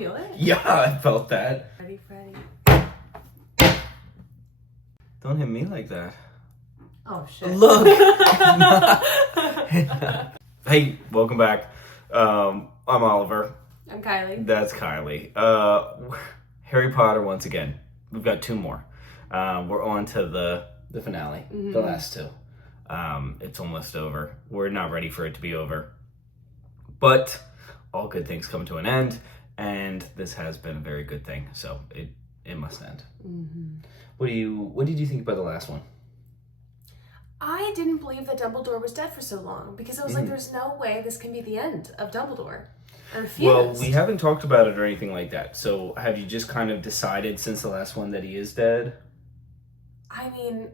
feel it? Yeah, I felt that. Ready, Freddy? Don't hit me like that. Oh, shit. Look! Hey, welcome back. I'm Oliver. I'm Kylie. That's Kylie. Harry Potter once again. We've got two more. We're on to the finale, the last two. It's almost over. We're not ready for it to be over. But all good things come to an end, and this has been a very good thing, so it must end. Mm-hmm. What did you think about the last one? I didn't believe that Dumbledore was dead for so long because I was like, there's no way this can be the end of Dumbledore. I refused. Well, we haven't talked about it or anything like that. So have you just kind of decided since the last one that he is dead? I mean,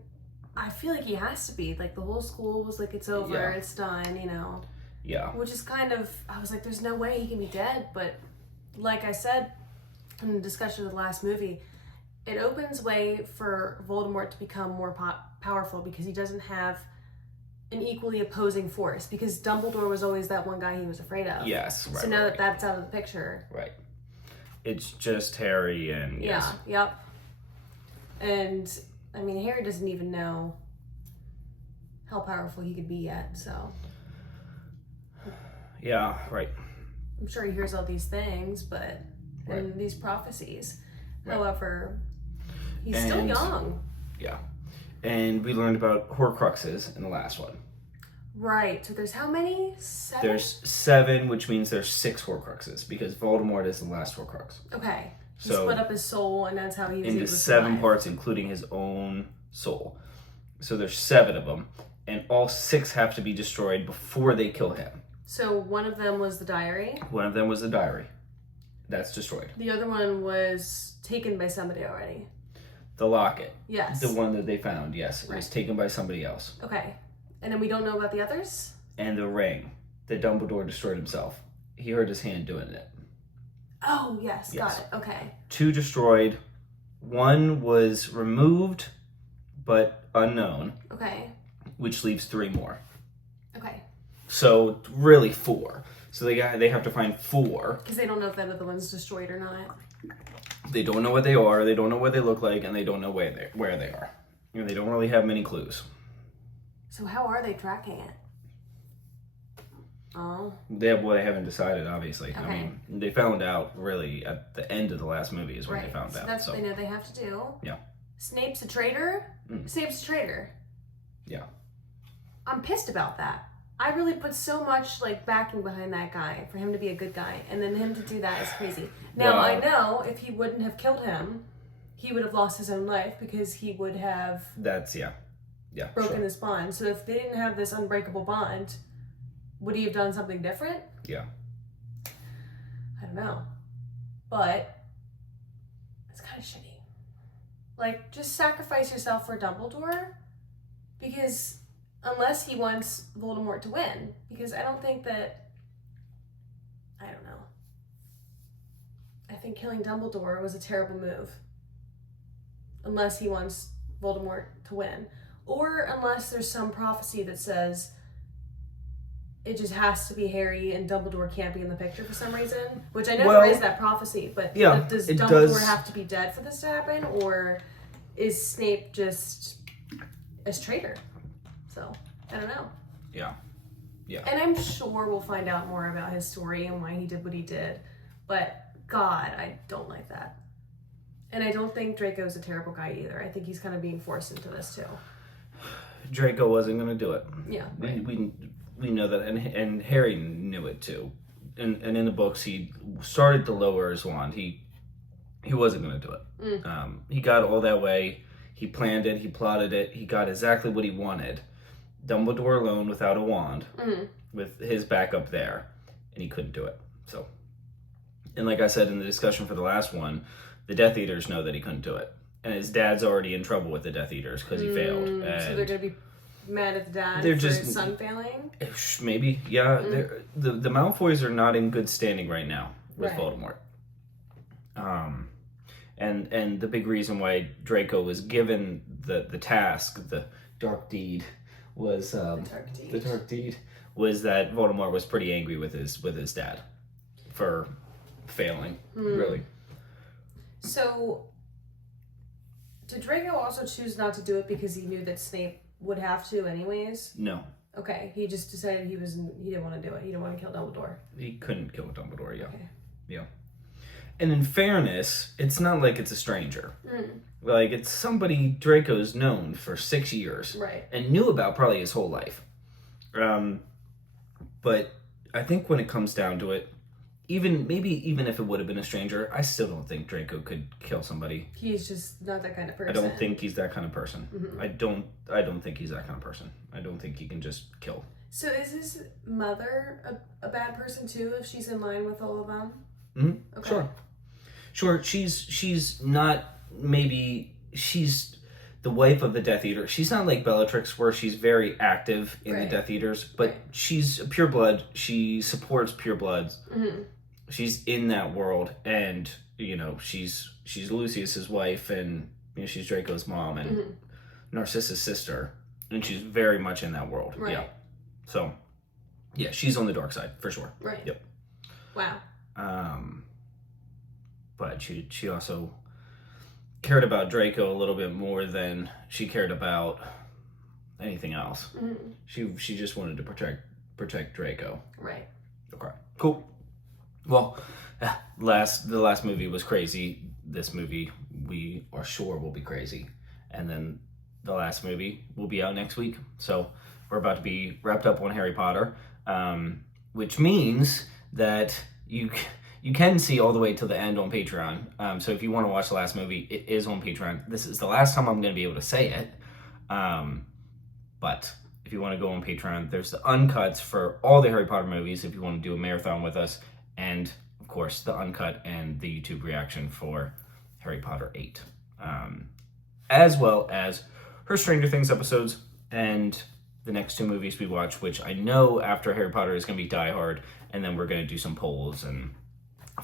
I feel like he has to be. Like, the whole school was like, it's over, it's done, you know? Yeah. Which is kind of, I was like, there's no way he can be dead. But like I said in the discussion of the last movie, it opens way for Voldemort to become more powerful because he doesn't have an equally opposing force, because Dumbledore was always that one guy he was afraid of. Yes, right. So now that that's out of the picture. Right. It's just Harry and yes. Yeah, yep. And, I mean, Harry doesn't even know how powerful he could be yet, so. Yeah, right. I'm sure he hears all these things, but, and these prophecies. Right. However, he's still young. Yeah. And we learned about Horcruxes in the last one. Right. So there's how many? 7? There's 7, which means there's 6 Horcruxes, because Voldemort is the last Horcrux. Okay. He So split up his soul, and that's how he was able into to 7 survive. parts, including his own soul. So there's 7 of them, and all 6 have to be destroyed before they kill him. So one of them was the diary. One of them was the diary. That's destroyed. The other one was taken by somebody already. The locket. Yes. The one that they found, yes. It was taken by somebody else. Okay. And then we don't know about the others? And the ring that Dumbledore destroyed himself. He hurt his hand doing it. Oh, yes. Got it. Okay. 2 destroyed. 1 was removed, but unknown. Okay. Which leaves 3 more. Okay. So, really 4. So they have to find 4. Because they don't know if that other one's destroyed or not. They don't know what they are, they don't know what they look like, and they don't know where they are. You know, they don't really have many clues. So how are they tracking it? Oh. They haven't decided, obviously. Okay. I mean, they found out really at the end of the last movie is when they found out. That's what they know they have to do. Yeah. Snape's a traitor? Snape's a traitor. Yeah. I'm pissed about that. I really put so much backing behind that guy for him to be a good guy, and then him to do that is crazy. Now, I know if he wouldn't have killed him, he would have lost his own life because he would have broken this bond. So if they didn't have this unbreakable bond, would he have done something different? Yeah. I don't know. But it's kind of shitty. Just sacrifice yourself for Dumbledore, because unless he wants Voldemort to win, because I don't know. I think killing Dumbledore was a terrible move. Unless he wants Voldemort to win. Or unless there's some prophecy that says it just has to be Harry and Dumbledore can't be in the picture for some reason. Which I know there is that prophecy, but does Dumbledore have to be dead for this to happen? Or is Snape just a traitor? So, I don't know. Yeah. Yeah. And I'm sure we'll find out more about his story and why he did what he did. But, God, I don't like that. And I don't think Draco's a terrible guy either. I think he's kind of being forced into this, too. Draco wasn't going to do it. Yeah. Right. We know that, and Harry knew it, too. And in the books, he started to lower his wand. He wasn't going to do it. He got all that way. He planned it. He plotted it. He got exactly what he wanted. Dumbledore alone without a wand, with his backup there, and he couldn't do it. So, and like I said in the discussion for the last one, the Death Eaters know that he couldn't do it, and his dad's already in trouble with the Death Eaters because he failed. And so they're gonna be mad at the dad for his son failing? Maybe, yeah. The Malfoys are not in good standing right now with Voldemort. And the big reason why Draco was given the task, the dark deed, was the dark deed was that Voldemort was pretty angry with his dad for failing, really. So, did Draco also choose not to do it because he knew that Snape would have to anyways? No. Okay, he just decided he didn't want to do it. He didn't want to kill Dumbledore. He couldn't kill Dumbledore, yeah. Okay. Yeah. And in fairness, it's not like it's a stranger. Like, it's somebody Draco's known for 6 years. Right. And knew about probably his whole life. But I think when it comes down to it, even if it would have been a stranger, I still don't think Draco could kill somebody. He's just not that kind of person. I don't think he's that kind of person. I don't think he's that kind of person. I don't think he can just kill. So is his mother a bad person too if she's in line with all of them? Okay. Sure. She's not, maybe she's the wife of the Death Eater. She's not like Bellatrix where she's very active in the Death Eaters, but she's a pureblood. She supports purebloods. She's in that world, and she's Lucius's wife, and she's Draco's mom and Narcissa's sister, and she's very much in that world. Right. Yeah. So, yeah, she's on the dark side for sure. Right. Yep. Wow. But she also cared about Draco a little bit more than she cared about anything else. She just wanted to protect Draco. Right. Okay. Cool. Well, the last movie was crazy. This movie we are sure will be crazy, and then the last movie will be out next week. So we're about to be wrapped up on Harry Potter, which means that you can see all the way till the end on Patreon. So if you want to watch the last movie, it is on Patreon. This is the last time I'm going to be able to say it. But if you want to go on Patreon, there's the uncuts for all the Harry Potter movies if you want to do a marathon with us. And, of course, the uncut and the YouTube reaction for Harry Potter 8. As well as her Stranger Things episodes and the next 2 movies we watch, which I know after Harry Potter is going to be Die Hard. And then we're going to do some polls and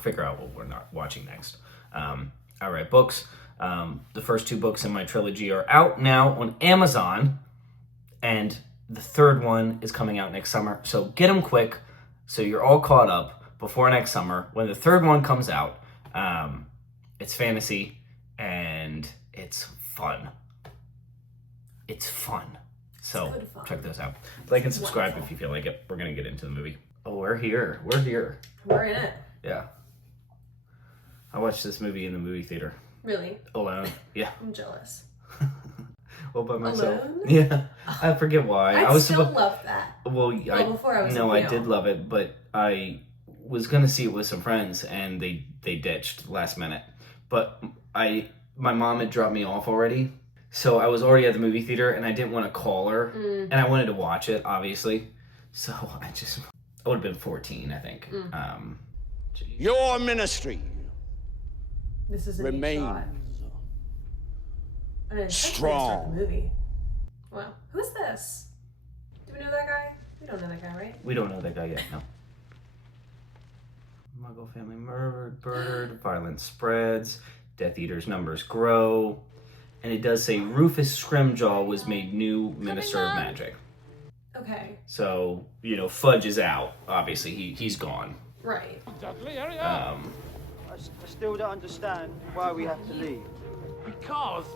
figure out what we're not watching next. All right, books. The first 2 books in my trilogy are out now on Amazon. And the third one is coming out next summer. So get them quick so you're all caught up before next summer when the third one comes out. It's fantasy and it's fun. It's fun. So check those out. Like and subscribe if you feel like it. We're going to get into the movie. Oh, we're here. We're in it. Yeah. I watched this movie in the movie theater. Really? Alone. Yeah. I'm jealous. All by myself. Alone? Yeah. I forget why. I still love that. Well, before I was I did love it, but I was going to see it with some friends, and they ditched last minute. But my mom had dropped me off already, so I was already at the movie theater, and I didn't want to call her, and I wanted to watch it, obviously. So I would have been 14, I think. Your ministry this is remains strong. The movie. Wow. Who's this? Do we know that guy? We don't know that guy, right? We don't know that guy yet, no. Muggle family murdered, violence spreads, Death Eater's numbers grow, and it does say Rufus Scrimgeour was made new Minister of Magic. Okay. So, Fudge is out. Obviously, he's gone. Right. I still don't understand why we have to leave. Because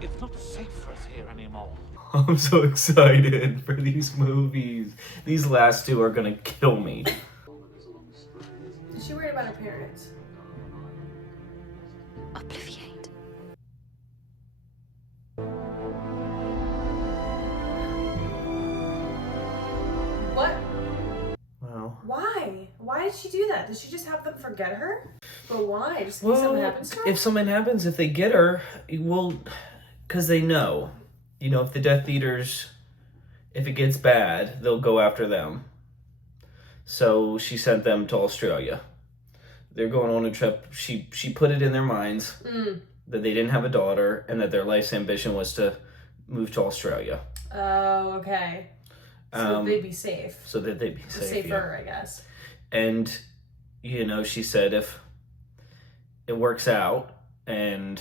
it's not safe for us here anymore. I'm so excited for these movies. These last 2 are gonna kill me. Is she worried about her parents? Obliviate. What? Wow. Why? Why did she do that? Did she just have them forget her? But why? Just in case something happens to her? If something happens, if they get her, because they know. If the Death Eaters, if it gets bad, they'll go after them. So she sent them to Australia. They're going on a trip. She put it in their minds that they didn't have a daughter and that their life's ambition was to move to Australia. Oh, okay. So they'd be safe. So that they'd be safe. Safer, I guess. And, she said if it works out and,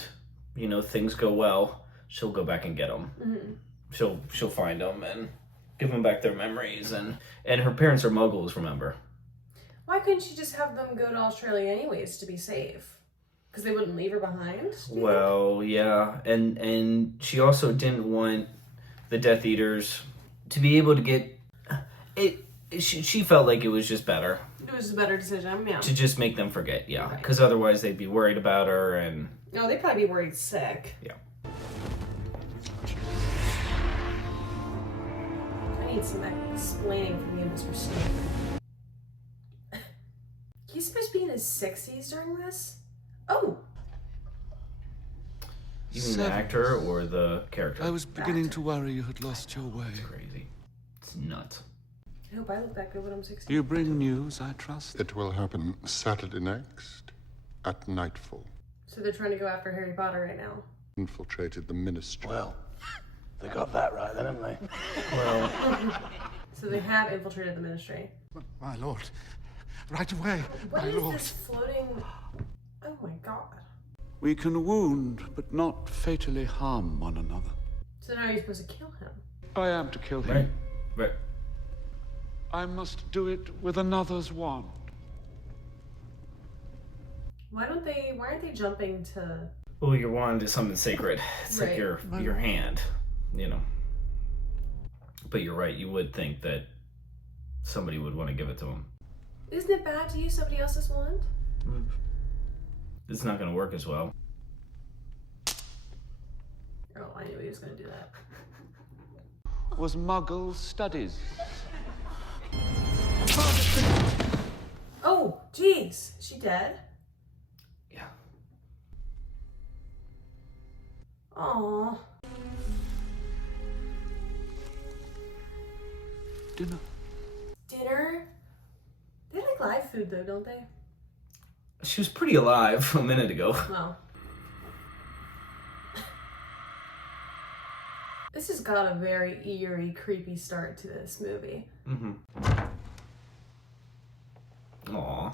things go well, she'll go back and get them. Mm-hmm. She'll find them and give them back their memories. And her parents are Muggles, remember? Why couldn't she just have them go to Australia anyways to be safe? Because they wouldn't leave her behind? Well, yeah. And she also didn't want the Death Eaters to be able to get... She felt like it was just better. It was a better decision, yeah. To just make them forget, yeah. Because otherwise they'd be worried about her and... No, they'd probably be worried sick. Yeah. I need some explaining from you, Mr. Snape. He's supposed to be in his 60s during this? Oh! You mean the actor or the character? I was beginning to worry you had lost your way. It's crazy. It's nuts. I hope I look that good when I'm 60. You bring news, I trust. It will happen Saturday next at nightfall. So they're trying to go after Harry Potter right now. Infiltrated the ministry. Well, they got that right then, haven't they? Well... So they have infiltrated the ministry. My lord, right away, What my is lord. this floating... Oh my god. We can wound, but not fatally harm one another. So now you're supposed to kill him. I am to kill him. Right. I must do it with another's wand. Why aren't they jumping to... Well, your wand is something sacred. It's like Right. your hand, you know. But you're right, you would think that somebody would want to give it to him. Isn't it bad to use somebody else's wand? It's not going to work as well. Oh, I knew he was going to do that. Was Muggle studies. Oh, jeez. Is she dead? Yeah. Aww. Dinner. Dinner? They like live food though, don't they? She was pretty alive a minute ago. Well. This has got a very eerie, creepy start to this movie. Mm-hmm. Aw.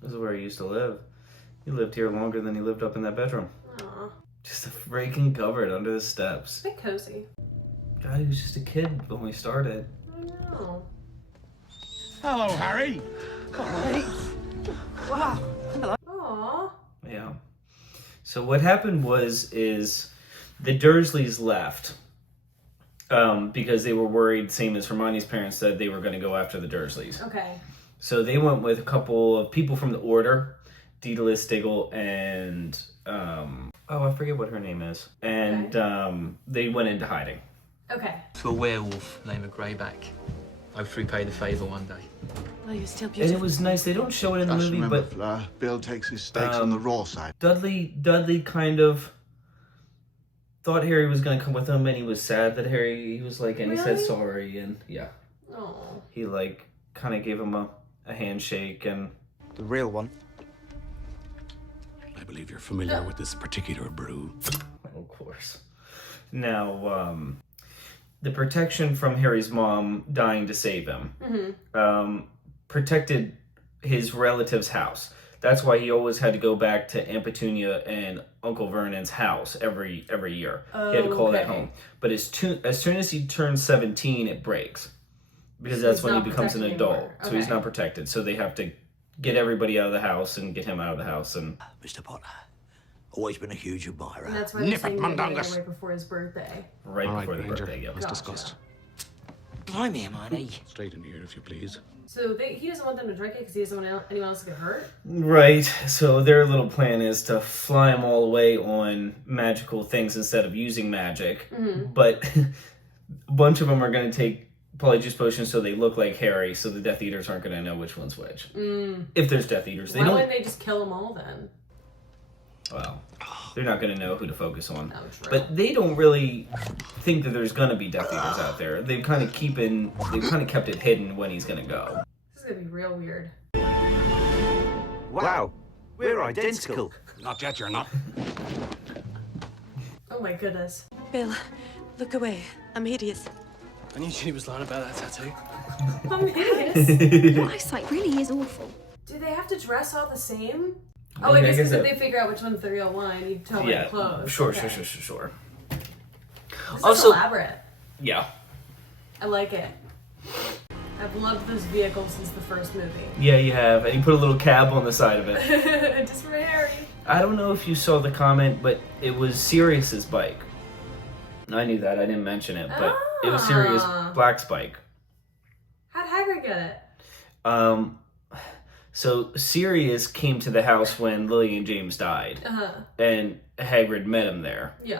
This is where he used to live. He lived here longer than he lived up in that bedroom. Aw. Just a freaking cupboard under the steps. A bit cozy. God, he was just a kid when we started. I know. Hello, Harry. Wow. Aw. Yeah. So what happened is the Dursleys left because they were worried, same as Hermione's parents said, they were going to go after the Dursleys. Okay. So they went with a couple of people from the Order, Daedalus, Diggle, and I forget what her name is. And they went into hiding. Okay. To a werewolf named a Greyback. Hope to repay the favour one day. Well, you're still And beautiful. it was nice. They don't show it in the Just movie, remember, but Fleur, Bill takes his stakes on the raw side. Dudley kind of thought Harry was going to come with him, and he was sad that he was like, and he said Really? sorry, and yeah. Oh. He like kind of gave him a handshake, and The real one. I believe you're familiar with this particular brew. of course. Now, the protection from Harry's mom dying to save him protected his relative's house. That's why he always had to go back to Aunt Petunia and Uncle Vernon's house every year. He had to call that home. But as soon as he turns 17, it breaks. Because So that's he's when he not becomes an protected adult. anymore. So he's Okay. not protected. So they have to get everybody out of the house and get him out of the house. And Mr. Potter, always been a huge And admirer. that's why they're Nip it, saying they did it Mundungus. right before his birthday. right All right, before the Granger, birthday, yeah. as Gotcha. discussed. Blimey, Hermione. Straight in here, if you please. So he doesn't want them to drink it because he doesn't want anyone else to get hurt? Right. So their little plan is to fly them all away on magical things instead of using magic. But a bunch of them are going to take polyjuice potions so they look like Harry, so the Death Eaters aren't going to know which one's which. If there's Death Eaters. They Why don't... wouldn't they just kill them all then? Well, they're not going to know who to focus on. Oh, true. But they don't really think that there's going to be Death Eaters out there. They've kind of kept it hidden when he's going to go. This is going to be real weird. Wow. We're identical. Not yet, you're not. Oh my goodness. Bill, look away. I'm hideous. I knew she was lying about that tattoo. I'm hideous. Your eyesight really is awful. Do they have to dress all the same? Oh, I guess because if they figure out which one's the real one, you tell them their clothes. Sure. Okay. This is Also- elaborate. Yeah. I like it. I've loved this vehicle since the first movie. Yeah, you have. And you put a little cab on the side of it. Just for Harry. I don't know if you saw the comment, but it was Sirius's bike. I knew that. I didn't mention it, but it was Sirius Black's bike. How'd Hagrid get it? So Sirius came to the house when Lily and James died. And Hagrid met him there. Yeah.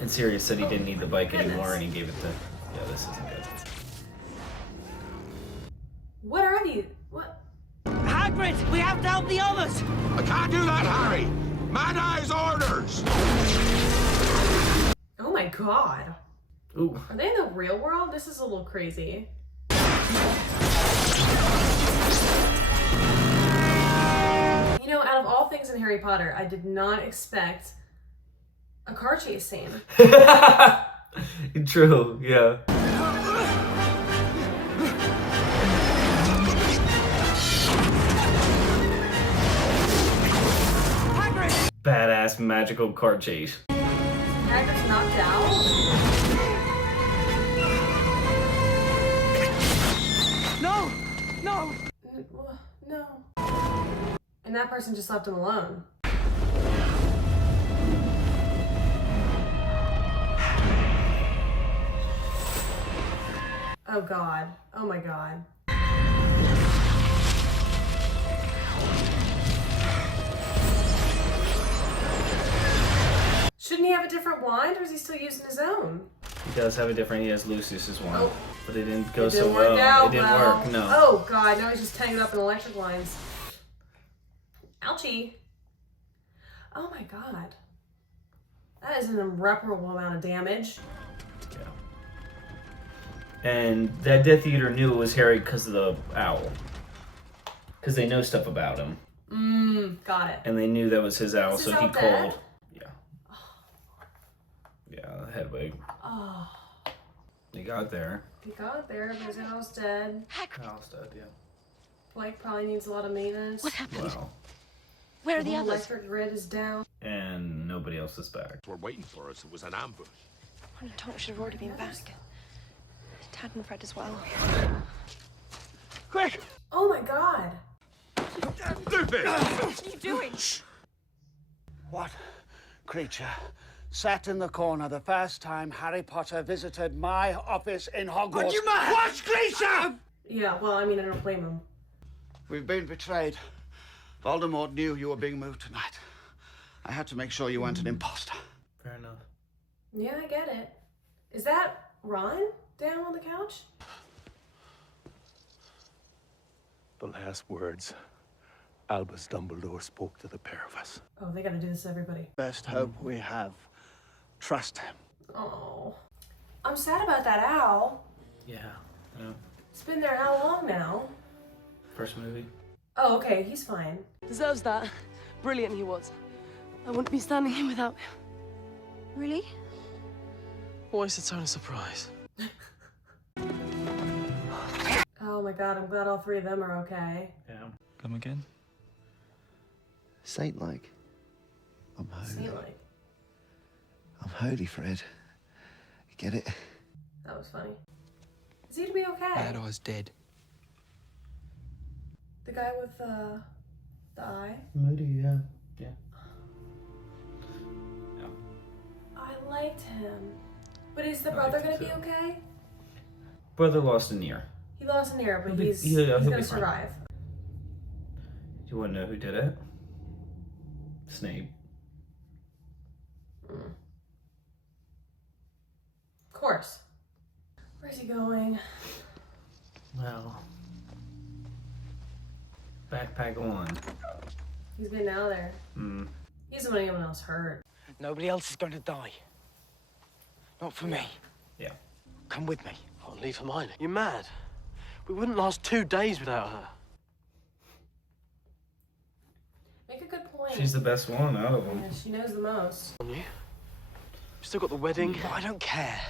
And Sirius said he didn't need the bike anymore, and he gave it to... Yeah, this isn't good. What are these? What? Hagrid, we have to help the others! I can't do that, Harry! Man's orders! Oh my god. Ooh. Are they in the real world? This is a little crazy. You know, out of all things in Harry Potter, I did not expect a car chase scene. True, yeah. Badass magical car chase. Hagrid's knocked out? No! No! No. And that person just left him alone. Oh god. Oh my god. Shouldn't he have a different wand, or is he still using his own? He does have a different... He has Lucius's one. Oh. But it didn't go It so didn't well. work out It didn't well. work, no. Oh god, now he's just tangled up in electric lines. Ouchie. Oh my god. That is an irreparable amount of damage. Yeah. And that Death Eater knew it was Harry because of the owl. Because they know stuff about him. Got it. And they knew that was his owl, Is so his he owl called. dead? Yeah. Yeah, Hedwig. Oh. He got there. He got there, but his owl's dead. Owl's dead, yeah. Blake probably needs a lot of maintenance. What happened? Wow. Where are the whole others? electric grid is down. And nobody else is back. We're waiting for us. It was an ambush. I thought we should have already been back. Dad and Fred as well. Quick! Oh my god. Lupin! What are you doing? What creature sat in the corner the first time Harry Potter visited my office in Hogwarts? Are you mad? What creature? Yeah, well, I mean, I don't blame him. We've been betrayed. Voldemort knew you were being moved tonight. I had to make sure you weren't an imposter. Fair enough. Yeah, I get it. Is that Ron down on the couch? The last words Albus Dumbledore spoke to the pair of us. Oh, they gotta do this to everybody. Best hope we have. Trust him. Oh. I'm sad about that owl. Yeah. Yeah. It's been there how long now? First movie. Oh, okay, he's fine. Deserves that. Brilliant he was. I wouldn't be standing here without him. Really? Always a tone of surprise. Oh my god, I'm glad all three of them are okay. Yeah. Come again? Saint-like. I'm holy. Saint-like. I'm holy, Fred. You get it? That was funny. Is he to be okay? Bad Eye's dead. The guy with the eye? Moody, yeah. Yeah. I liked him. But is the I brother think gonna be so. okay? Brother lost an ear. He lost an ear, but He'll be- he's he'll be gonna fine. survive. Do you want to know who did it? Snape. Of course. Where's he going? Well. Backpack on. He's getting out of there. He doesn't want anyone else hurt. Nobody else is going to die. Not for me. Yeah. Come with me. I'll leave Hermione. You're mad. We wouldn't last 2 days without her. Make a good point. She's the best one out of them. Yeah, she knows the most. On you? You still got the wedding? But I don't care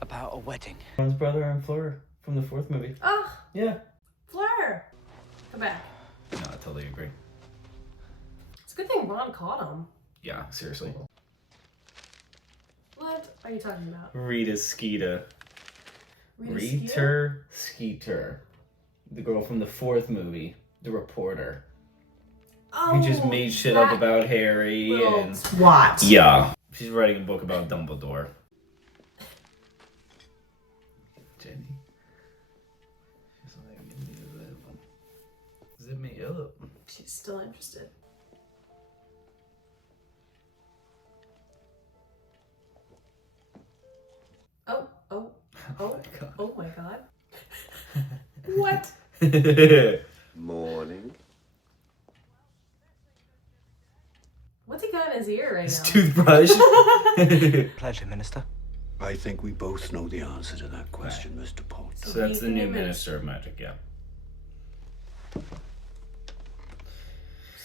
about a wedding. Ron's brother and Fleur from the fourth movie. Oh, Yeah. Fleur! Come back. No, I totally agree. It's a good thing Ron caught him. Yeah, seriously. What are you talking about? Rita Skeeta. Rita Skeeter. The girl from the 4th movie, the reporter. Oh, Who just made shit up about Harry and... What? Yeah. She's writing a book about Dumbledore. Jenny. She's like, zip me up. She's still interested. Oh my god. What? Morning. What's he got in his ear right His now? toothbrush. Pleasure, Minister. I think we both know the answer to that question, Mr. Potter. So that's the new Minister of Magic, yeah. This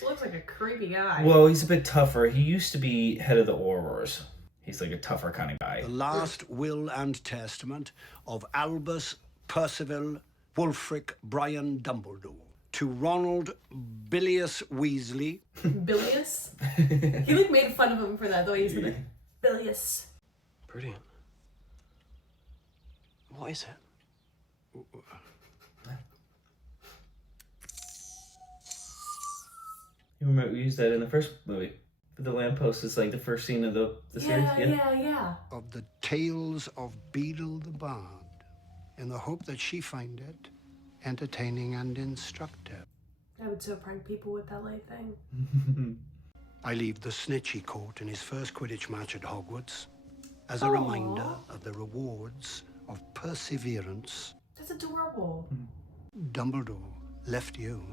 looks like a creepy guy. Well, he's a bit tougher. He used to be head of the Aurors. He's like a tougher kind of guy. The last will and testament of Albus Percival Wulfric Brian Dumbledore to Ronald Bilious Weasley. Bilious? He like made fun of him for that, the way he said it. Bilious. Brilliant. What is it? You remember we used that in the first movie? The lamppost is like the first scene of the series. Yeah. Of the tales of Beadle the Bard, in the hope that she find it entertaining and instructive. I would so prank people with that light thing. I leave the snitch he caught in his first Quidditch match at Hogwarts as a reminder of the rewards of perseverance. That's adorable. Dumbledore left you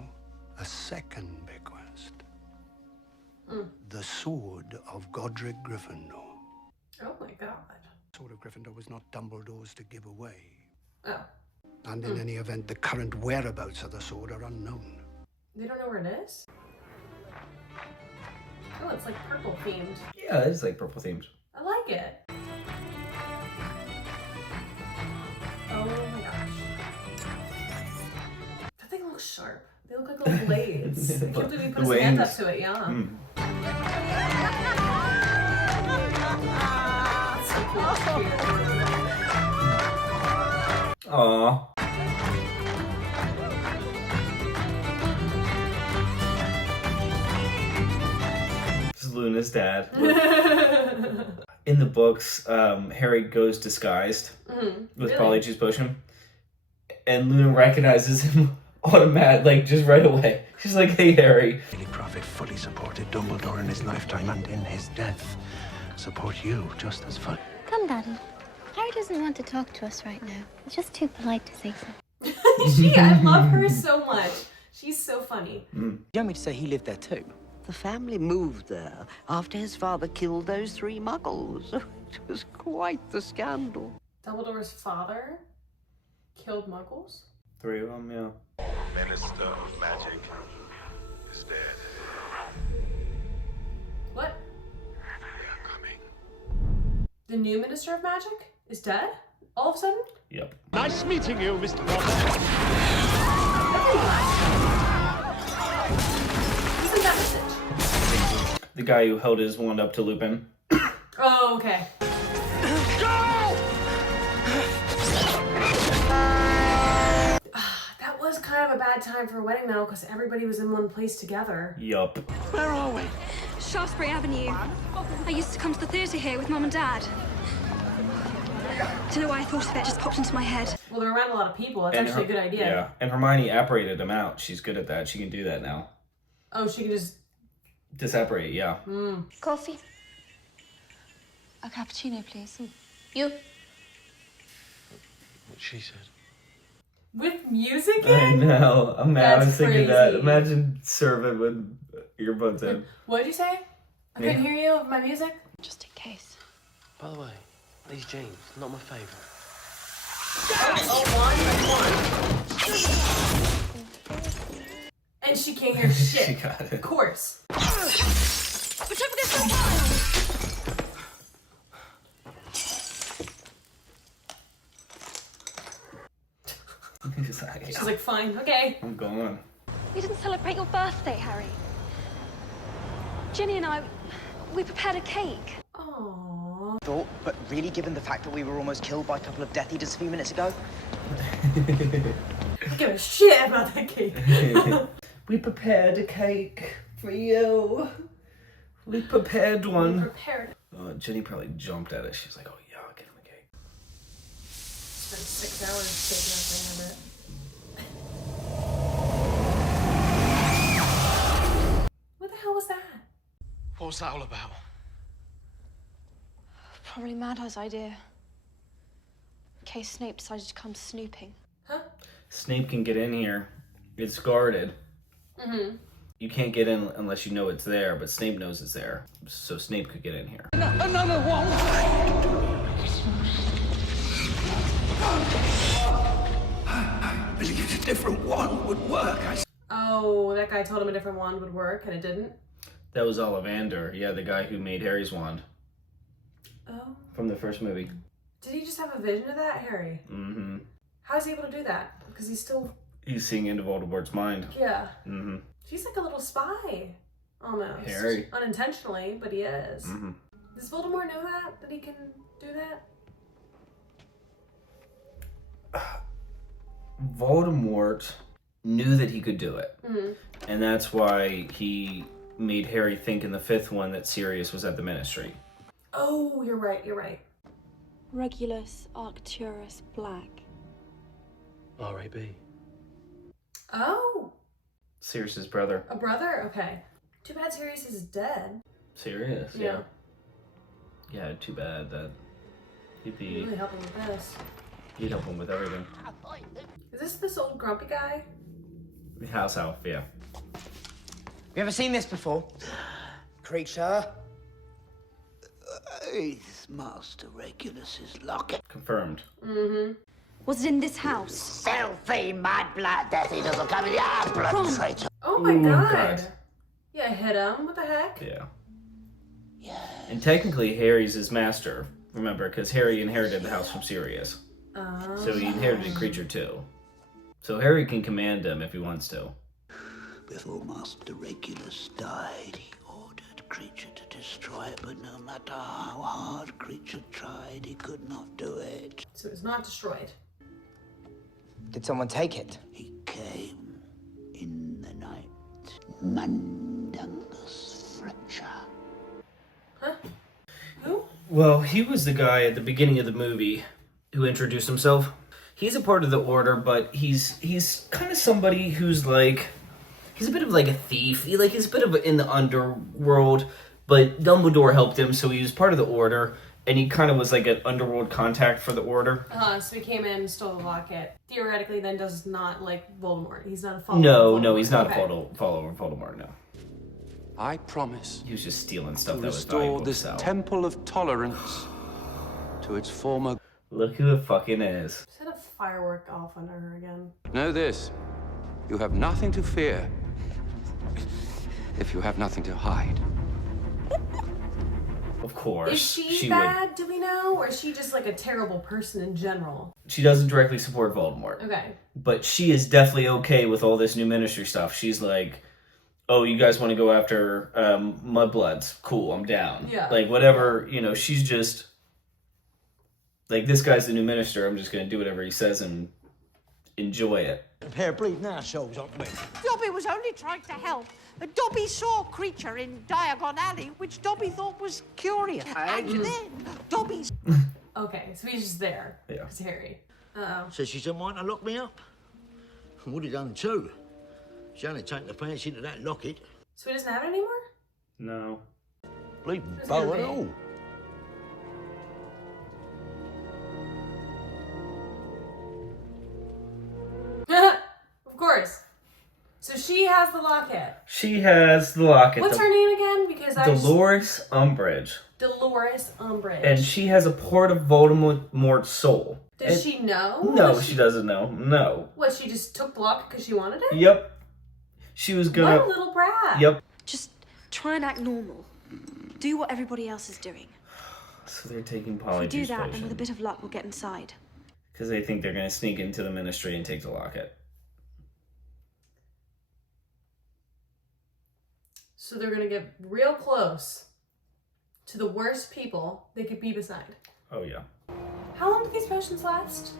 a second bequest. The sword of Godric Gryffindor. Oh my god. The sword of Gryffindor was not Dumbledore's to give away. Oh. And in any event, the current whereabouts of the sword are unknown. They don't know where it is? Oh, it's like purple themed. Yeah, it's like purple themed. I like it. Oh my gosh. That thing looks sharp. They look like little blades. I can't believe he put his hand up to it, yeah. So cool. Aww. This is Luna's dad. In the books, Harry goes disguised with Polyjuice Potion, and Luna recognizes him automatically, like just right away. She's like, "Hey, Harry." The Prophet fully supported Dumbledore in his lifetime and in his death. Support you just as fully. Come, Daddy. Harry doesn't want to talk to us right now. He's just too polite to say so. I love her so much. She's so funny. You want me to say he lived there too? The family moved there after his father killed those 3 muggles. It was quite the scandal. Dumbledore's father killed muggles? 3 of them, yeah. Minister of Magic is dead. What? They are coming. The new Minister of Magic is dead? All of a sudden? Yep. Nice meeting you, Mr. Potter. Who sent that message? The guy who held his wand up to Lupin. Oh, okay. That was kind of a bad time for a wedding though, because everybody was in one place together. Yup. Where are we? Shaftesbury Avenue. I used to come to the theatre here with Mum and Dad. Don't know why I thought of it, just popped into my head. Well, they're around a lot of people. That's actually a good idea. Yeah, and Hermione apparated him out. She's good at that. She can do that now. Oh, she can just... Disapparate, yeah. Coffee. A cappuccino, please. You? What she said. With music in? I know. I was thinking that. crazy. Imagine serving with earbuds in. What'd you say? I couldn't hear you with my music? Just in case. By the way, these jeans, not my favourite. And she can't hear shit. She got it. Of course. She's like, fine, okay. I'm going. We didn't celebrate your birthday, Harry. Ginny and I, we prepared a cake. Aww. Thought, but really, given the fact that we were almost killed by a couple of Death Eaters a few minutes ago? I give a shit about that cake. We prepared a cake for you. We prepared one. We prepared. Jenny probably jumped at it. She was like, oh yeah, I'll get him a cake. Spent 6 hours taking that thing, I bet. What the hell was that? What was that all about? Probably Mad Eye's idea. In case Snape decided to come snooping. Huh? Snape can get in here. It's guarded. Mm-hmm. You can't get in unless you know it's there, but Snape knows it's there. So Snape could get in here. Another one! I believed a different wand would work. Oh, that guy told him a different wand would work, and it didn't? That was Ollivander. Yeah, the guy who made Harry's wand. Oh. From the first movie. Did he just have a vision of that, Harry? Mm-hmm. How is he able to do that? Because he's still... He's seeing into Voldemort's mind. Yeah. Mm-hmm. She's like a little spy, almost. Harry. Unintentionally, but he is. Mm-hmm. Does Voldemort know that he can do that? Voldemort knew that he could do it. Mm-hmm. And that's why he made Harry think in the fifth one that Sirius was at the Ministry. Oh, you're right, you're right. Regulus Arcturus Black. R.A.B. Oh! Sirius's brother. A brother? Okay. Too bad Sirius is dead. Sirius, Yeah. Yeah, too bad that he'd be... Really help him with this. He'd help him with everything. Is this old grumpy guy? House elf, yeah. You ever seen this before? Creature? It's Master Regulus's locket. Confirmed. Mm-hmm. Was it in this house? Filthy mad blood Death Eaters will come in your blood, traitor. Oh my Ooh, god. God. Yeah, hit him. What the heck? Yeah. And technically, Harry's his master, remember, because Harry inherited the house from Sirius. Oh. So he inherited Creature too. So Harry can command him if he wants to. Before Master Regulus died, he ordered Creature to destroy it, but no matter how hard Creature tried, he could not do it. So it's not destroyed. Did someone take it? He came in the night. Mundungus Fletcher. Huh? Who? Well, he was the guy at the beginning of the movie who introduced himself. He's a part of the Order, but he's kind of somebody who's like... He's a bit of like a thief. He's a bit of in the underworld, but Dumbledore helped him, so he was part of the Order, and he kind of was like an underworld contact for the Order. So he came in and stole the locket. Theoretically, then does not like Voldemort. He's not a follower. No, he's not a follower of Voldemort, no. I promise. He was just stealing stuff to that was restore valuable this to sell. temple of tolerance to its former... Look who it fucking is. Set a firework off under her again. Know this. You have nothing to fear if you have nothing to hide. Of course. Is she bad, do we know? Or is she just like a terrible person in general? She doesn't directly support Voldemort. Okay. But she is definitely okay with all this new Ministry stuff. She's like, oh, you guys want to go after Mudbloods? Cool, I'm down. Yeah. Like, whatever, she's just... Like, this guy's the new minister. I'm just going to do whatever he says and enjoy it. A pair of bleeding assholes, aren't we? Dobby was only trying to help. But Dobby saw a creature in Diagon Alley, which Dobby thought was curious. And then Dobby's... Okay, so he's just there. Yeah. It's Harry. Uh-oh. So she didn't want to lock me up. I would have done too. She only taken the fancy to that locket. So he doesn't have it anymore? No. Bleeding Who's bow gonna and be? all. Of course. So she has the locket. She has the locket. What's her name again? Because Dolores Umbridge. Dolores Umbridge. And she has a part of Voldemort's soul. Does she know? No, she doesn't know. No. What, she just took the locket because she wanted it? Yep. She was gonna... What a little brat. Yep. Just try and act normal. Do what everybody else is doing. So they're taking If we Polyjuice do that, and potion. with a bit of luck, we'll get inside. Because they think they're going to sneak into the Ministry and take the locket. So they're going to get real close to the worst people they could be beside. Oh, yeah. How long do these potions last?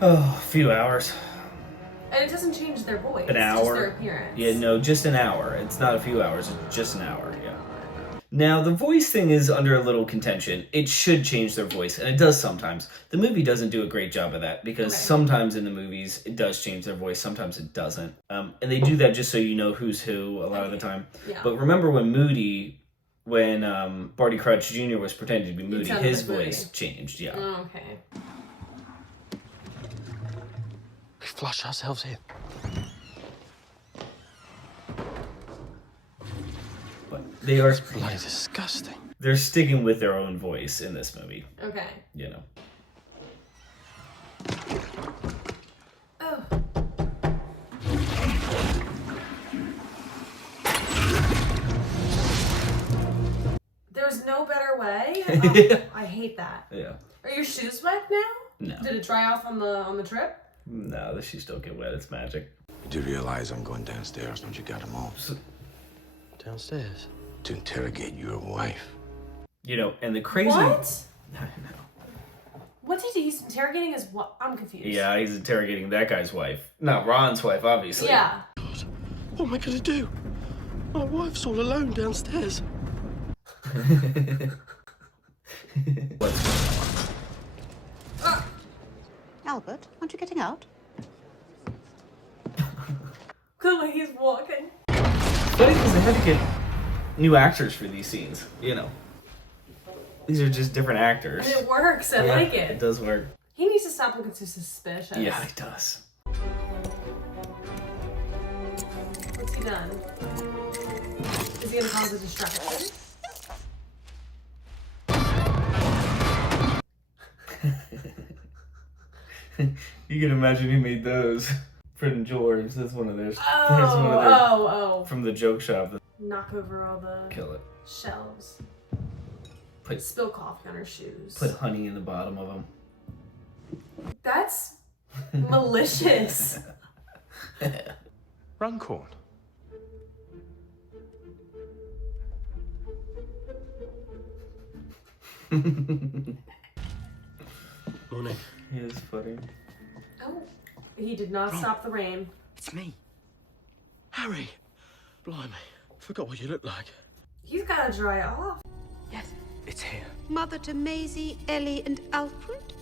Oh, a few hours. And it doesn't change their voice. An hour. Just their appearance. Yeah, no, just an hour. It's not a few hours, it's just an hour, yeah. Now, the voice thing is under a little contention. It should change their voice, and it does sometimes. The movie doesn't do a great job of that, because sometimes in the movies, it does change their voice, sometimes it doesn't. And they do that just so you know who's who a lot of the time. Yeah. But remember when Barty Crouch Jr. was pretending to be Moody, his voice changed, yeah. Oh, okay. We flush ourselves in. But they are bloody disgusting. They're sticking with their own voice in this movie. Okay. You know. Oh. There's no better way? Oh, I hate that. Yeah. Are your shoes wet now? No. Did it dry off on the trip? No, the shoes don't get wet. It's magic. You do realize I'm going downstairs, don't you, got them all? Downstairs? To interrogate your wife. You know, and the crazy... What? I don't know. What's he do? He's interrogating his what? I'm confused. Yeah, he's interrogating that guy's wife. Not Ron's wife, obviously. Yeah. God, what am I gonna do? My wife's all alone downstairs. Albert, aren't you getting out? The way he's walking. Funny because they had to get new actors for these scenes, you know. These are just different actors. And it works. I like it. It does work. He needs to stop looking so suspicious. Yeah, he does. What's he done? Is he gonna cause a distraction? You can imagine who made those. Fred and George. That's one of theirs. Oh. From the joke shop. Knock over all the Kill it. shelves. Spill coffee on her shoes. Put honey in the bottom of them. That's malicious. Runcorn. Morning. He is funny. Oh, he did not stop the rain. It's me. Harry. Blimey. Forgot what you look like. He's gotta dry off. Yes, it's here. Mother to Maisie, Ellie, and Alfred.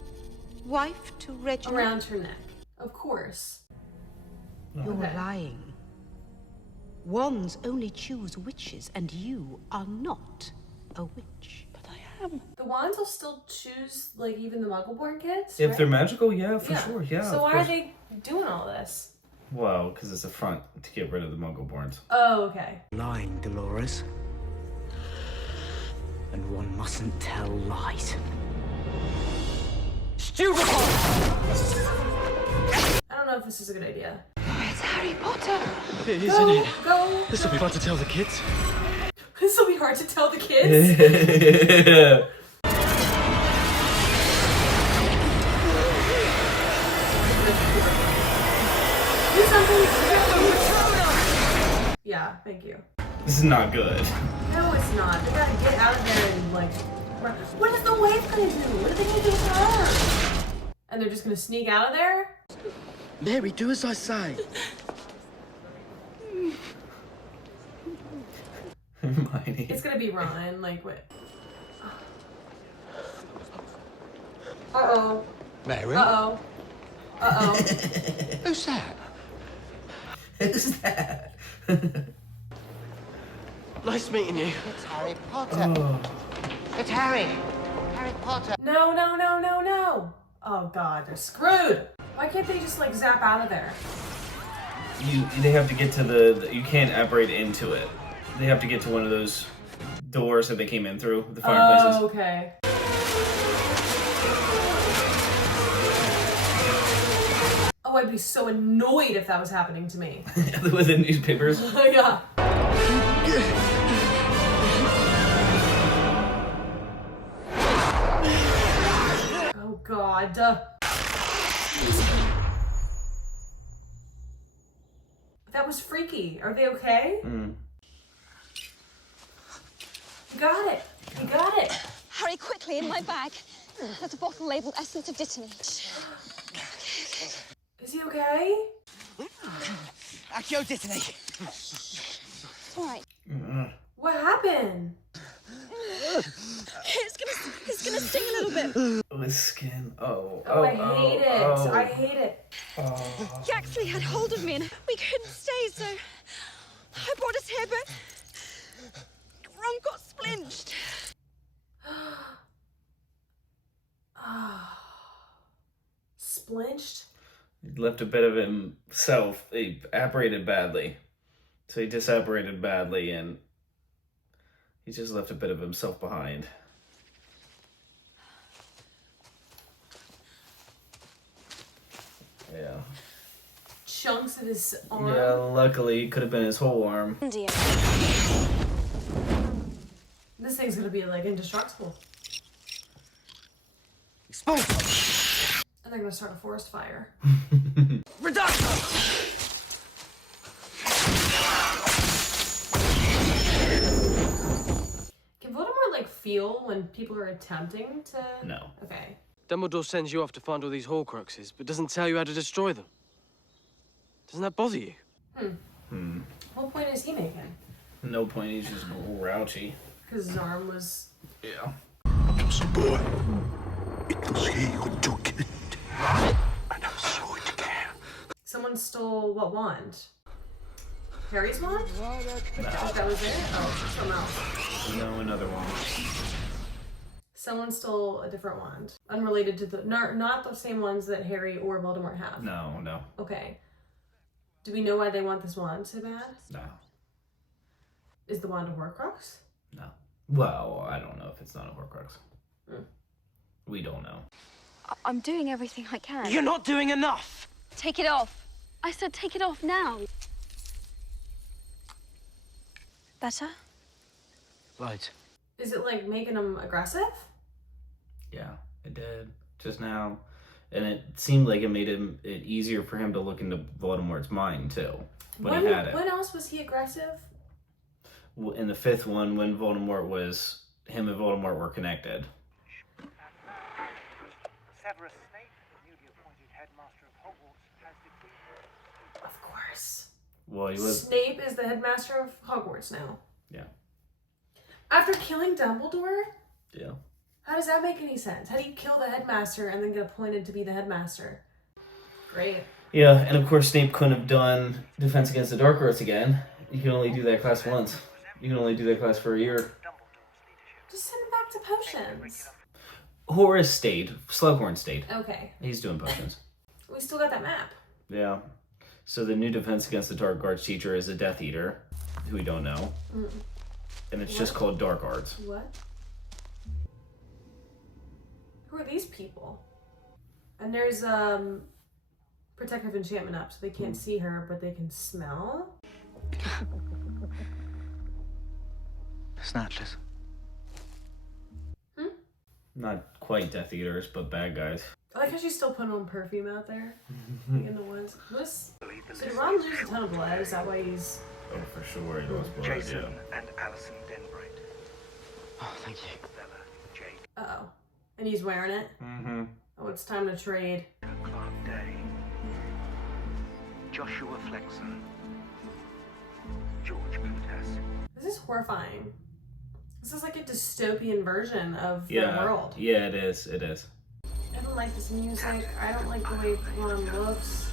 Wife to Reginald. Around her neck. Of course. You're lying. Wands only choose witches, and you are not a witch. But I am. The wands will still choose, like, even the Muggle-born kids, If right? they're magical, yeah, for sure, yeah. So of why course. are they doing all this? Well, because it's a front to get rid of the Muggle-borns. Oh, okay. Lying, Dolores. And one mustn't tell lies. Stupid! I don't know if this is a good idea. It's Harry Potter. It is, isn't it? Go. This will be fun to tell the kids. This will be hard to tell the kids. Yeah, thank you. This is not good. No, it's not. They gotta get out of there and, like, run. What is the wave gonna do? What are they gonna do with her? And they're just gonna sneak out of there? Mary, do as I say. Hermione. It's gonna be Ron, like, what? Uh-oh. Mary? Uh-oh. Uh-oh. Who's that? Who's that? Nice meeting you. It's Harry Potter. It's Harry. Harry Potter. No, no, no, no, no. Oh, God, they're screwed. Why can't they just, like, zap out of there? They have to get to the you can't operate into it. They have to get to one of those doors that they came in through, the fireplaces. Oh, okay. Oh, I'd be so annoyed if that was happening to me. With the newspapers. Yeah. Oh, God. That was freaky. Are they okay? You got it. You got it. Hurry, quickly, in my bag. There's a bottle labelled Essence of Dittany. Is he okay? Accio Dittany. All right. What happened? It's gonna sting a little bit. Oh, his skin. Oh. I hate it. I hate it. He actually had hold of me and we couldn't stay, so I brought us here, but Ron got splinched. Splinched? He left a bit of himself. He apparated badly. So he disapparated badly and he just left a bit of himself behind. Yeah. Chunks of his arm? Yeah, luckily it could have been his whole arm. This thing's gonna be like indestructible. Explode! And they're gonna start a forest fire. Reduction! Can Voldemort like feel when people are attempting to? No. Okay. Dumbledore sends you off to find all these Horcruxes, but doesn't tell you how to destroy them. Doesn't that bother you? What point is he making? No point, he's just grouchy. Because his arm was. Yeah. Just a boy. It was he who took it. And I saw it again. Someone stole what wand? Harry's wand? No. That was it? Oh, something else. No, another one. Someone stole a different wand. Unrelated to the... Not the same ones that Harry or Voldemort have. No. Okay. Do we know why they want this wand so bad? No. Is the wand a Horcrux? No. Well, I don't know if it's not a Horcrux. We don't know. I'm doing everything I can. You're not doing enough! Take it off. I said take it off now. Better? Right. Is it like making him aggressive? Yeah, it did. Just now. And it seemed like it made it easier for him to look into Voldemort's mind, too. When he had it. When else was he aggressive? In the fifth one, when him and Voldemort were connected. Severus Snape, the newly appointed headmaster of Hogwarts, has decreed. Of course. Well, he was. Snape is the headmaster of Hogwarts now. Yeah. After killing Dumbledore? Yeah. How does that make any sense? How do you kill the headmaster and then get appointed to be the headmaster? Great. Yeah, and of course Snape couldn't have done Defense Against the Dark Arts again. You can only do that class once. You can only do that class for a year. Just send him back to potions. Horace stayed. Slughorn stayed. Okay. He's doing potions. We still got that map. Yeah. So the new Defense Against the Dark Arts teacher is a Death Eater, who we don't know. And it's just called Dark Arts. What? Who are these people? And there's protective enchantment up, so they can't see her, but they can smell. Snatchless. Not quite Death Eaters, but bad guys. I like how she's still putting on perfume out there. Like in the woods. So did Ron lose a ton of blood? Is that why he's... Oh, for sure he lost blood, Jason yeah. and Alison Denbright. Oh, thank you. Bella, Jake, Uh-oh. And he's wearing it? Mm-hmm. Oh, it's time to trade. Clark Day, Joshua Flexen, George Kutas. This is horrifying. This is like a dystopian version of the world. Yeah, it is. It is. I don't like this music. I don't like the way Ron looks.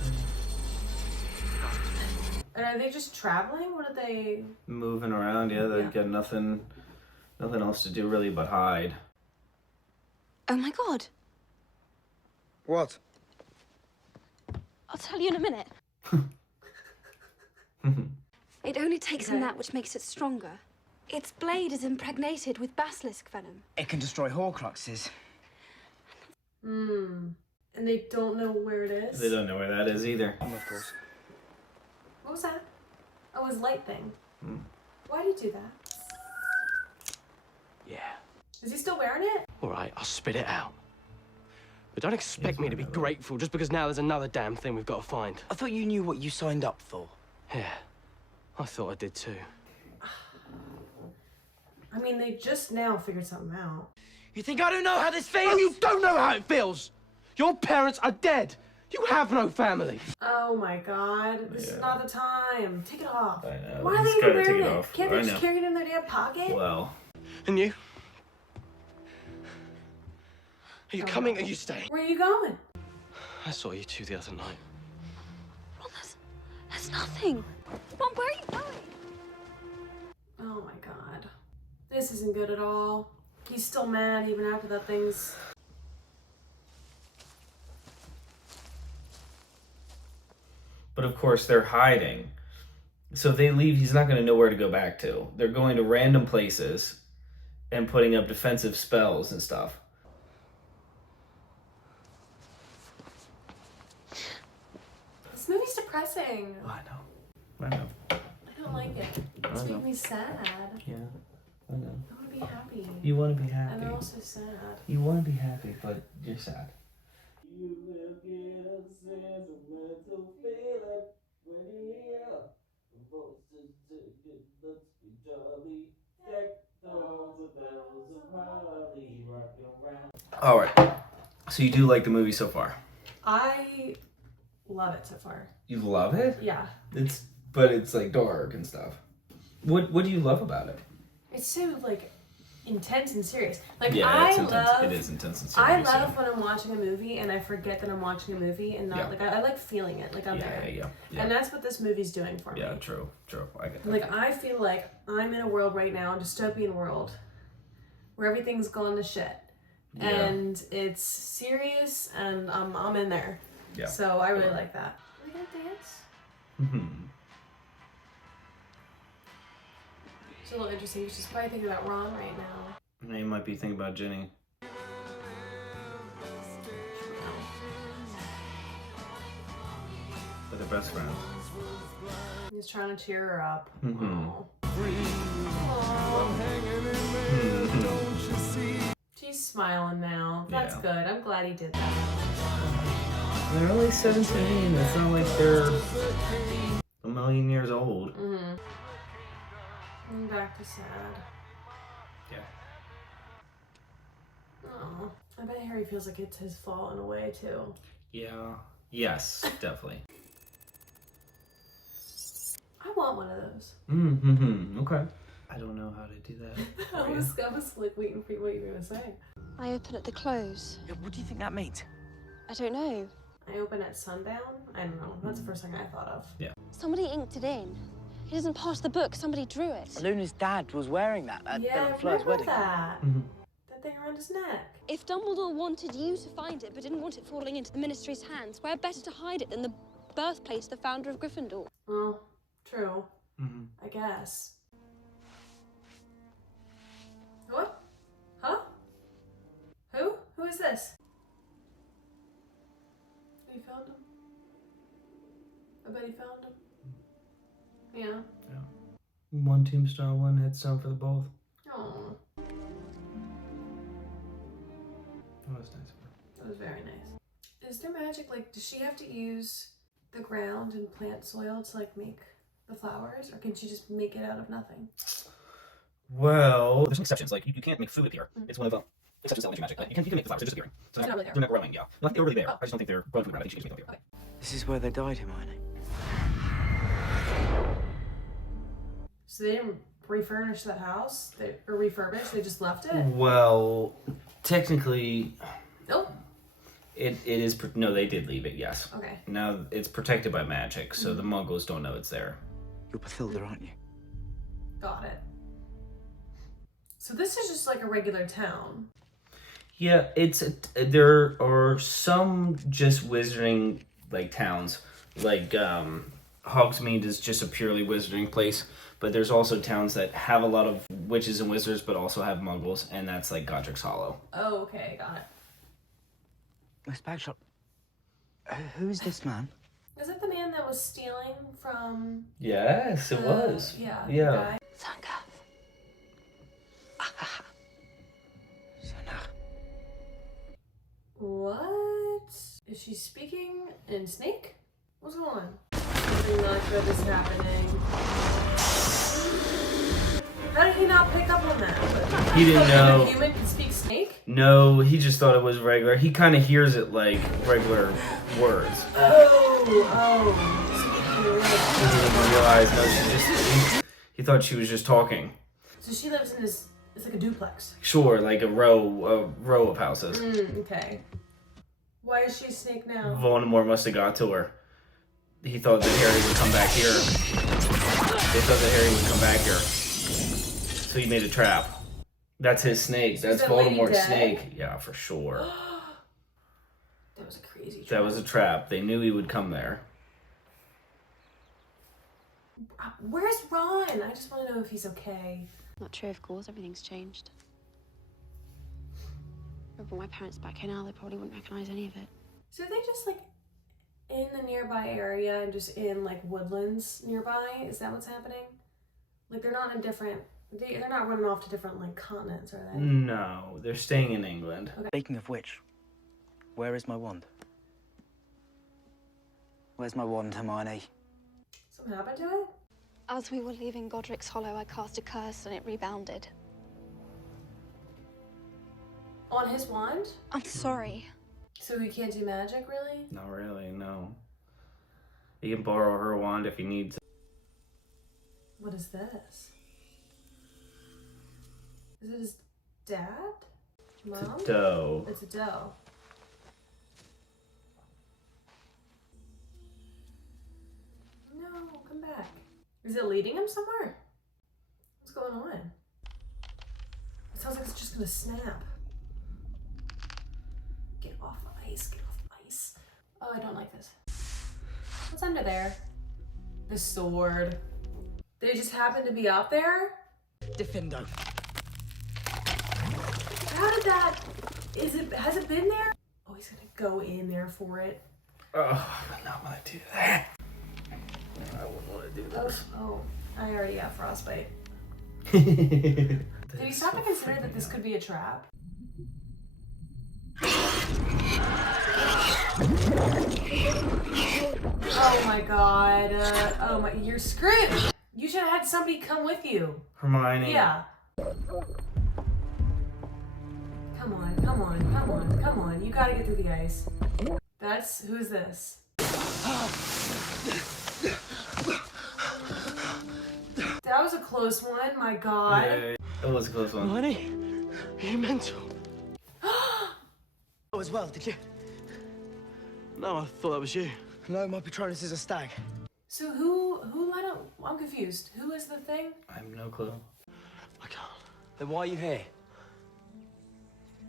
And are they just traveling? What are they... Moving around, yeah. They got nothing else to do really but hide. Oh my god. What? I'll tell you in a minute. It only takes in that which makes it stronger. Its blade is impregnated with basilisk venom. It can destroy Horcruxes. And they don't know where it is? They don't know where that is either. Of course. What was that? Oh, his light thing. Why did he do that? Yeah. Is he still wearing it? All right, I'll spit it out. But don't expect me to be grateful just because now there's another damn thing we've got to find. I thought you knew what you signed up for. Yeah, I thought I did too. I mean, they just now figured something out. You think I don't know how this feels? No, you don't know how it feels! Your parents are dead! You have no family! Oh my god, this is not the time. Take it off. I know. Why are they He's even gotta take wearing it it? off. Can't they I just know. carry it in their damn pocket? Well. And you? Are you coming or are you staying? Where are you going? I saw you two the other night. Ron, that's nothing. Ron, where are you going? Oh my god. This isn't good at all. He's still mad even after that thing's... But of course, they're hiding. So if they leave, he's not going to know where to go back to. They're going to random places and putting up defensive spells and stuff. This movie's depressing. I know. I don't like it. It's making me sad. Yeah, I know. I want to be happy. You want to be happy. And they're also sad. You want to be happy, but you're sad. All right. So you do like the movie so far? I love it so far. You love it? Yeah. But it's like dark and stuff. What do you love about it? It's so like intense and serious. Like Yeah, it's intense. love. It is intense and I serious. love when I'm watching a movie and I forget that I'm watching a movie and not Yeah. like I like feeling it. Like I'm there. Yeah. And that's what this movie's doing for me. Yeah, true. I get that. Like I feel like I'm in a world right now, a dystopian world, where everything's gone to shit, Yeah. and it's serious, and I'm in there. Yeah. So I really like that. Are we gonna dance? Mm-hmm. It's a little interesting. She's probably thinking about Ron right now. Now you might be thinking about Ginny. But they're best friends. He's trying to cheer her up. Mm-hmm. She's smiling now. That's good. I'm glad he did that. They're only 17. It's not like they're a million years old. Mm-hmm. I'm back to sad. Yeah. Oh, I bet Harry feels like it's his fault in a way too. Yeah. Yes, definitely. I want one of those. Mm-hmm. Okay. I don't know how to do that. I was like waiting for what you were gonna say. I open at the close. What do you think that means? I don't know. I open at sundown? I don't know. That's the first thing I thought of. Yeah. Somebody inked it in. It isn't part of the book. Somebody drew it. Luna's dad was wearing that at Yeah, Bella I Fleur's remember wedding. that. Mm-hmm. That thing around his neck. If Dumbledore wanted you to find it, but didn't want it falling into the Ministry's hands, where better to hide it than the birthplace of the founder of Gryffindor? Well, true. Mm-hmm. I guess. What? Huh? Who? Who is this? You found him? I bet he found him. Yeah. One tombstone, one headstone for the both. Oh, That was nice. that was very nice. Is there magic? Like, does she have to use the ground and plant soil to like make the flowers, or can she just make it out of nothing? Well, there's some exceptions. Like you can't make food appear. It's one of the exceptions to elementary magic. Like, you can make the flowers; they're just appearing. So They're not really there. They're not growing. Yeah, I think they're already there. I just don't think they're growing food. I think she just made them appear. This is where they died, Hermione. So they didn't refurnish that house, or refurbish. They just left it. Well, technically, Nope. it is. No, they did leave it. Yes. Okay. Now it's protected by magic, so the Muggles don't know it's there. You're Bathilda, aren't you? Got it. So this is just like a regular town. Yeah, there are some just wizarding like towns, like Hogsmeade is just a purely wizarding place, but there's also towns that have a lot of witches and wizards, but also have Muggles, and that's like Godric's Hollow. Oh, okay, got it. Let's backshot. Who is this man? Is it the man that was stealing from? Yes, it was. Yeah. Yeah. The guy? What? Is she speaking in Snake? What's going on? Something not good is happening. How did he not pick up on that? He didn't know. A human can speak snake? No, he just thought it was regular. He kind of hears it like regular words. He didn't realize. No, he thought she was just talking. So she lives in this. It's like a duplex. Sure, like a row of houses. Okay. Why is she a snake now? Voldemort must have got to her. He thought that Harry would come back here. They thought that Harry would come back here. So he made a trap. That's his snake. That's Voldemort's snake. Yeah, for sure. That was a crazy trap. That was a trap. They knew he would come there. Where's Ron? I just want to know if he's okay. Not true, of course. Everything's changed. If I brought my parents back here now, they probably wouldn't recognize any of it. So are they just like in the nearby area and just in like woodlands nearby? Is that what's happening? Like they're not in different. They're not running off to different like continents, are they? No, they're staying in England. Okay. Speaking of which, where is my wand? Where's my wand, Hermione? Something happened to it? As we were leaving Godric's Hollow, I cast a curse and it rebounded. On his wand? I'm sorry. So he can't do magic, really? Not really, no. He can borrow her wand if he needs it. What is this? Is it his dad? Mom? It's a doe. It's a doe. No, come back. Is it leading him somewhere? What's going on? It sounds like it's just gonna snap. Get off the ice, get off the ice. Oh, I don't like this. What's under there? The sword. Did it just happen to be out there? Defendo. How did that... has it been there? Oh, he's gonna go in there for it. Oh, I'm not gonna do that. No, I wouldn't want to do this. Oh, I already got frostbite. Did he stop to consider that this could be a trap? Oh my god. Oh my, you're screwed! You should have had somebody come with you. Hermione. Yeah. Come on, come on, come on, come on. You gotta get through the ice. Who's this? That was a close one, my god. Yeah, that was a close one. Honey, are you mental? Oh, as well, did you? No, I thought that was you. No, my Patronus is a stag. So who let him? I'm confused. Who is the thing? I have no clue. I can't. Then why are you here?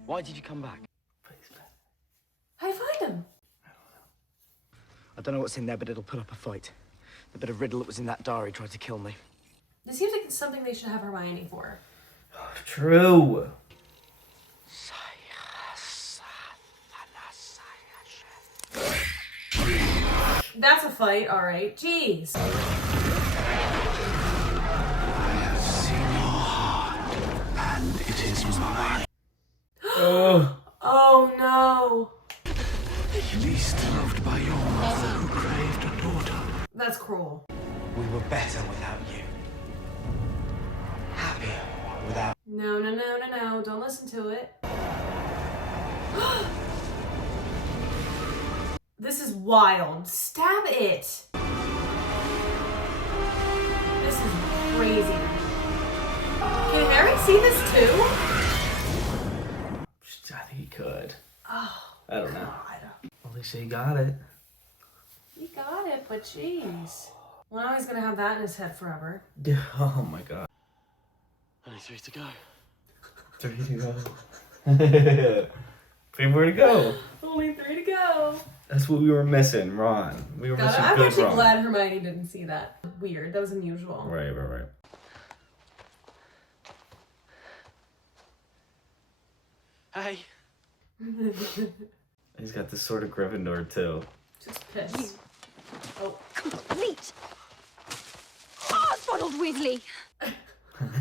Why did you come back? How'd you find him? I don't know what's in there, but it'll put up a fight. The bit of riddle that was in that diary tried to kill me. This seems like it's something they should have Hermione for. True. That's a fight, alright. Jeez. I have seen your heart, and it is mine. Oh no. Least loved by your mother who craved a daughter. That's cruel. We were better without you. Happier without... No, no, no, no, no. Don't listen to it. This is wild. Stab it. This is crazy. Can Harry see this too? I think he could. Oh, I don't know. At least he got it. He got it, but jeez. Well, now he's gonna have that in his head forever. Oh my god. Only 3 to go. 3 to go. 3 more to go. Only 3 to go. That's what we were missing, Ron. We were missing I'm good actually Ron. glad Hermione didn't see that. Weird. That was unusual. Right. Hey. He's got this sort of Gryffindor too. Just piss. Oh. Complete. Ronald Weasley.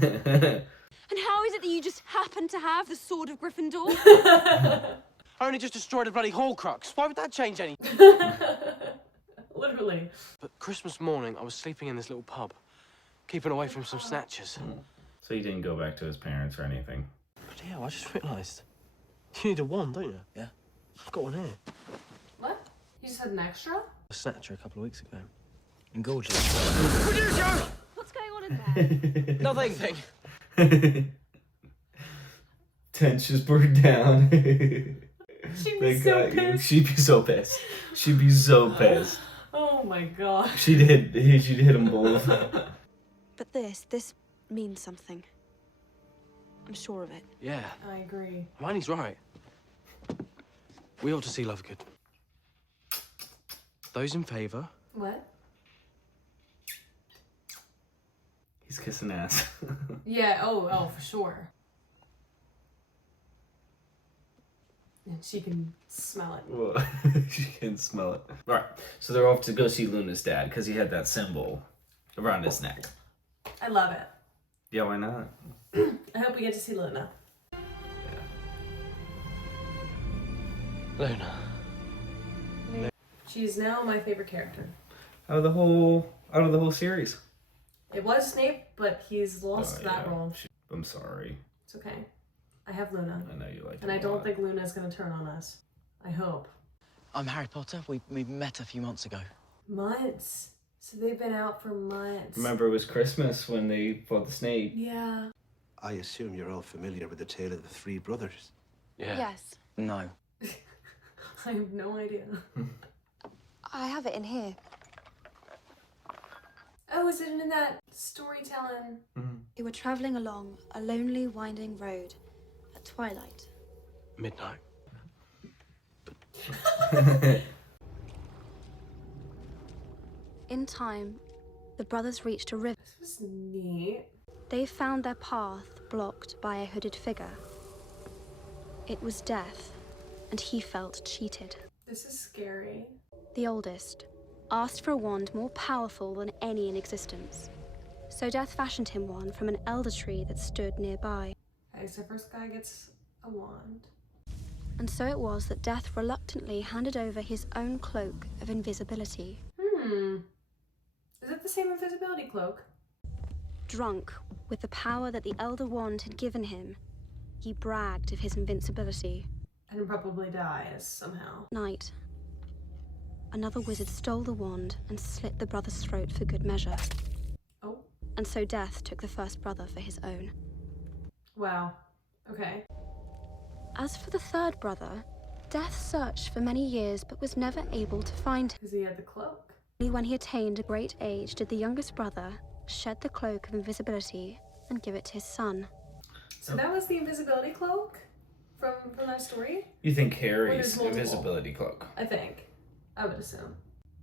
And how is it that you just happen to have the sword of Gryffindor? I only just destroyed a bloody Horcrux. Why would that change anything? Literally. But Christmas morning, I was sleeping in this little pub, keeping away from some snatchers. So he didn't go back to his parents or anything. But yeah, I just realised. You need a wand, don't you? Yeah. I've got one here. What? You just had an extra? I snatched her a couple of weeks ago. And gorgeous. Producer! What's going on in there? Nothing. Tench just burned down. She'd be so pissed. She'd be so pissed. She'd be so pissed. Oh my god. She'd hit them both. But this means something. I'm sure of it. Yeah. I agree. Hermione's right. We ought to see Lovegood. Those in favour. What? He's kissing ass. Yeah, oh, for sure. And she can smell it. Well, she can smell it. All right, so they're off to go see Luna's dad because he had that symbol around his neck. I love it. Yeah, why not? I hope we get to see Luna. Luna. She's now my favorite character. Out of the whole series. It was Snape, but he's lost that role. I'm sorry. It's okay. I have Luna. I know you like And I don't think Luna's gonna turn on us. I hope. I'm Harry Potter. We met a few months ago. Months. So they've been out for months. Remember, it was Christmas when they fought the Snape. Yeah. I assume you're all familiar with the tale of the three brothers. Yeah. Yes. No. I have no idea. I have it in here. Oh, is it in that storytelling? They were traveling along a lonely, winding road at twilight. Midnight. In time, the brothers reached a river. This was neat. They found their path blocked by a hooded figure. It was Death, and he felt cheated. This is scary. The oldest asked for a wand more powerful than any in existence. So Death fashioned him one from an elder tree that stood nearby. Okay, so first guy gets a wand. And so it was that Death reluctantly handed over his own cloak of invisibility. Is it the same invisibility cloak? Drunk with the power that the Elder Wand had given him, he bragged of his invincibility. And probably dies somehow. Night. Another wizard stole the wand and slit the brother's throat for good measure. Oh. And so Death took the first brother for his own. Wow. Okay. As for the third brother, Death searched for many years but was never able to find him. Because he had the cloak. Only when he attained a great age did the youngest brother shed the cloak of invisibility and give it to his son. So that was the invisibility cloak from that story? You think Or Harry's there's multiple? invisibility cloak? I think. I would assume.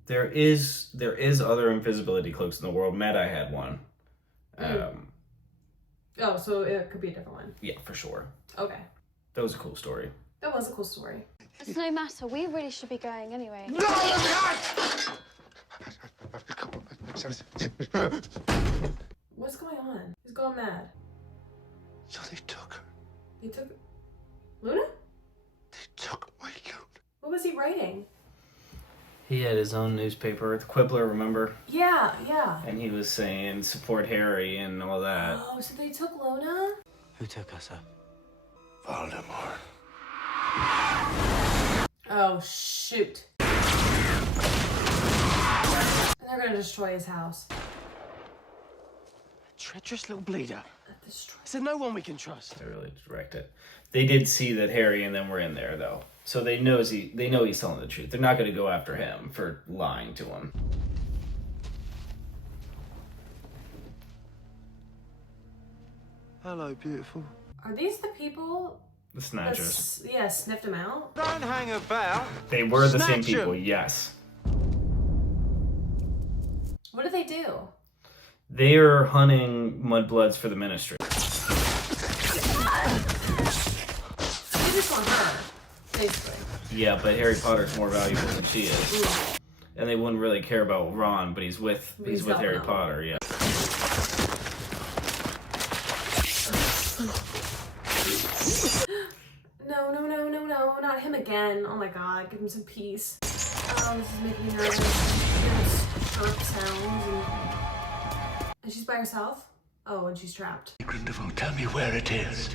There is other invisibility cloaks in the world. Mad-Eye had one. Oh, so it could be a different one. Yeah, for sure. Okay. That was a cool story. That was a cool story. It's no matter. We really should be going anyway. What's going on? He's going mad. So they took her. He took Luna? They took my Luna. What was he writing? He had his own newspaper, the Quibbler, remember? Yeah, yeah. And he was saying support Harry and all that. Oh, so they took Luna? Who took us, sir? Voldemort. Oh, shoot. And they're gonna destroy his house. Treacherous little bleeder. Is there no one we can trust? They really wrecked it. They did see that Harry and them were in there, though. So they know he's telling the truth. They're not going to go after him for lying to him. Hello, beautiful. Are these the people The Snatchers. that sniffed him out? Don't hang about. They were the same Snatch 'em. people, yes. What do they do? They're hunting mudbloods for the Ministry. They just want her, basically. Yeah, but Harry Potter's more valuable than she is. And they wouldn't really care about Ron, but he's with Harry Potter, yeah. No, not him again. Oh my god, give him some peace. Oh, this is making me nervous. Hearing sharp sounds and she's by herself? Oh, and she's trapped. Grindelwald, tell me where it is.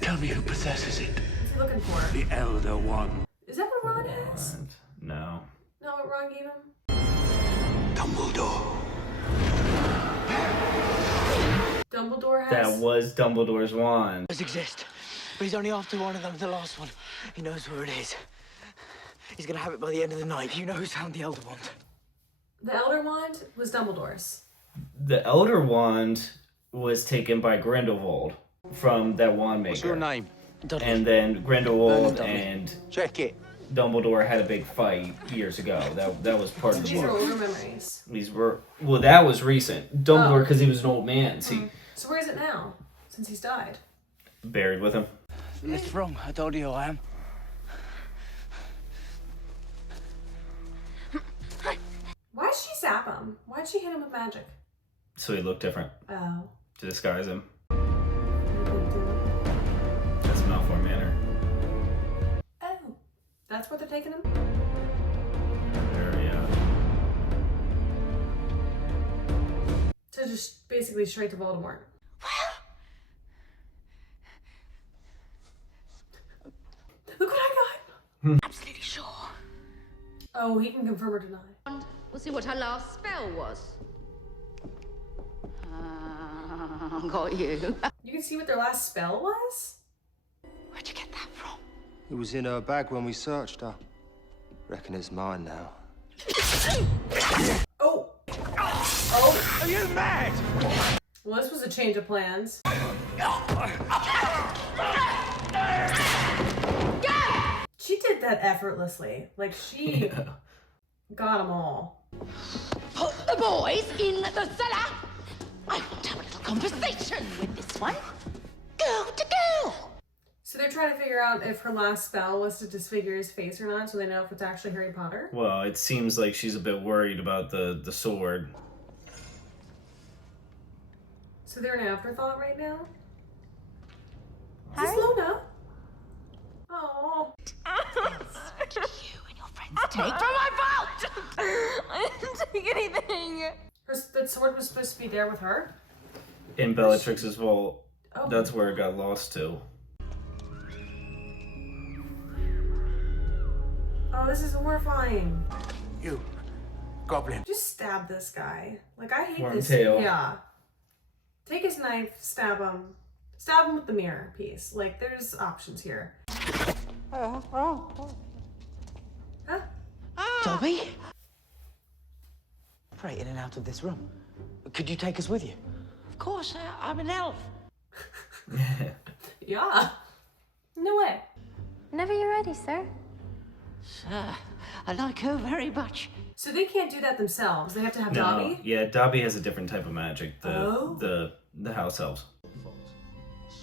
Tell me who possesses it. What's he looking for? The Elder One. Is that what Ron has? No. Not what Ron gave him? Dumbledore. Dumbledore has... That was Dumbledore's wand. Does exist, but he's only after one of them, the last one. He knows where it is. He's gonna have it by the end of the night. You know who's found the Elder Wand. The Elder Wand was Dumbledore's. The Elder Wand was taken by Grindelwald from that wand maker. What's your name? Dudley. And then Grindelwald Dudley. and Check it. Dumbledore had a big fight years ago. That was part of the These are book. older memories. These were, well, that was recent. Dumbledore, because he was an old man. See, So where is it now? Since he's died. buried with him. It's wrong. I told you who I am. Why'd she zap him? Why'd she hit him with magic? So he looked different Oh. to disguise him. That's Malfoy Manor. Oh. That's where they're taking him? Area. So just basically straight to Voldemort. Look what I got! Absolutely sure. Oh, he can confirm or deny. We'll see what her last spell was. Got you. You can see what their last spell was? Where'd you get that from? It was in her bag when we searched her. Reckon it's mine now. Oh! Oh! Are you mad? Well, this was a change of plans. She did that effortlessly. Like, she got them all. Put the boys in the cellar. I want to have a little conversation with this one. Go to go. So they're trying to figure out if her last spell was to disfigure his face or not, so they know if it's actually Harry Potter. Well, it seems like she's a bit worried about the sword. So they're an afterthought right now? Harry? Is this Luna? Oh. You and your friends take from my vault. I didn't take anything. The sword was supposed to be there with her? In Bellatrix's vault. Oh. That's where it got lost to. Oh, this is horrifying. You, Goblin. Just stab this guy. Like, I hate Worm this. tail. Yeah. Take his knife, stab him. Stab him with the mirror piece. Like, there's options here. Huh? Dobby? Pray in and out of this room. Could you take us with you? Of course, I'm an elf. Yeah. No way. Whenever you're ready, sir. Sir, I like her very much. So they can't do that themselves. They have to have Dobby? Yeah, Dobby has a different type of magic. Oh? The house elves.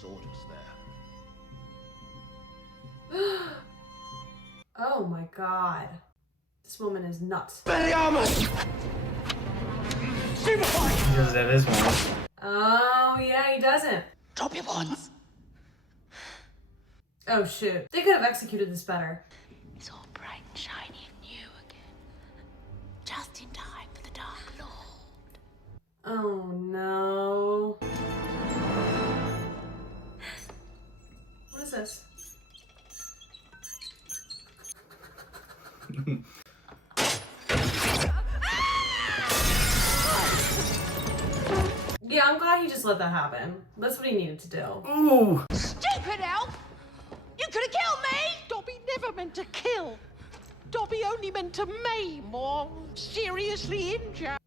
Sword was there. Oh my god. This woman is nuts. He doesn't have his one. Oh, yeah, he doesn't. Drop your wands. Oh, shoot. They could have executed this better. It's all bright and shiny and new again. Just in time for the Dark Lord. Oh, no. What is this? Yeah, I'm glad he just let that happen. That's what he needed to do. Ooh! Stupid elf! You could have killed me! Dobby never meant to kill. Dobby only meant to maim or seriously injure.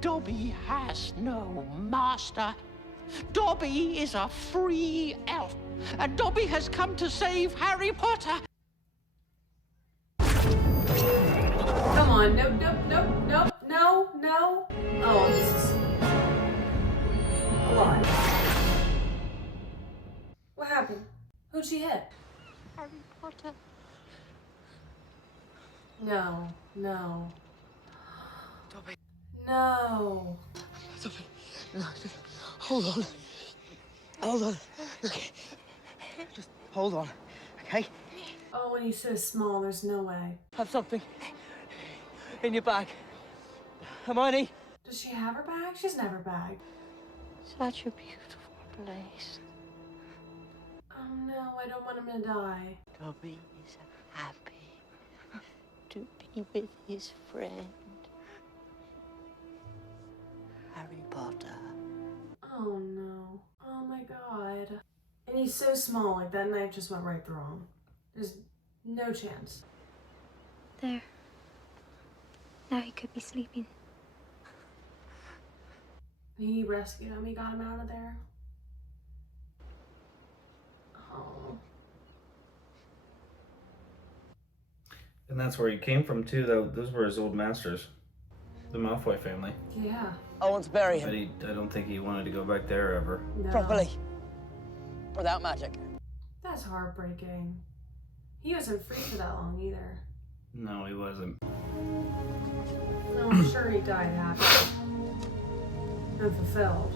Dobby has no master. Dobby is a free elf. And Dobby has come to save Harry Potter. Come on. Nope, nope, nope, nope, no, no. Oh, this is a lot. What happened? Who'd she hit? Harry Potter. No, no. Dobby. No. Dobby. No, hold on. Hold on. Okay. Just hold on, okay? Oh, when he's so small, there's no way. Have something in your bag. Hermione? Does she have her bag? She doesn't have her bag. Such a beautiful place. Oh no, I don't want him to die. Dobby is happy to be with his friend, Harry Potter. Oh no. Oh my god. And he's so small, like that knife just went right through him. There's no chance. There. Now he could be sleeping. He rescued him, he got him out of there. Oh. And that's where he came from too, though. Those were his old masters. The Malfoy family. Yeah. I want to bury him. But I don't think he wanted to go back there ever. No. Properly. Without magic. That's heartbreaking. He wasn't free for that long either. No, he wasn't. No, I'm sure he died happy. And fulfilled.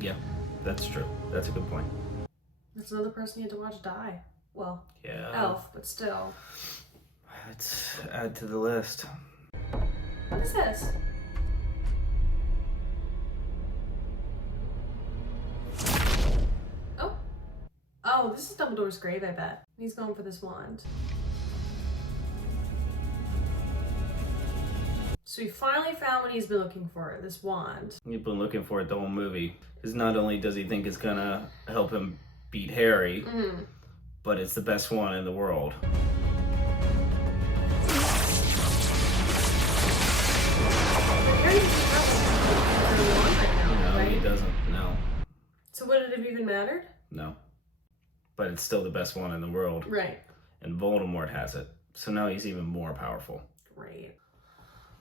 Yeah, that's true. That's a good point. That's another person you had to watch die. Well, Yeah. Elf, but still. Let's add to the list. What is this? Oh. Oh, this is Dumbledore's grave, I bet. He's going for this wand. So he finally found what he's been looking for, this wand. He's been looking for it the whole movie. Because not only does he think it's gonna help him beat Harry, but it's the best one in the world. No, he doesn't. No. So would it have even mattered? No. But it's still the best one in the world. Right. And Voldemort has it. So now he's even more powerful. Great.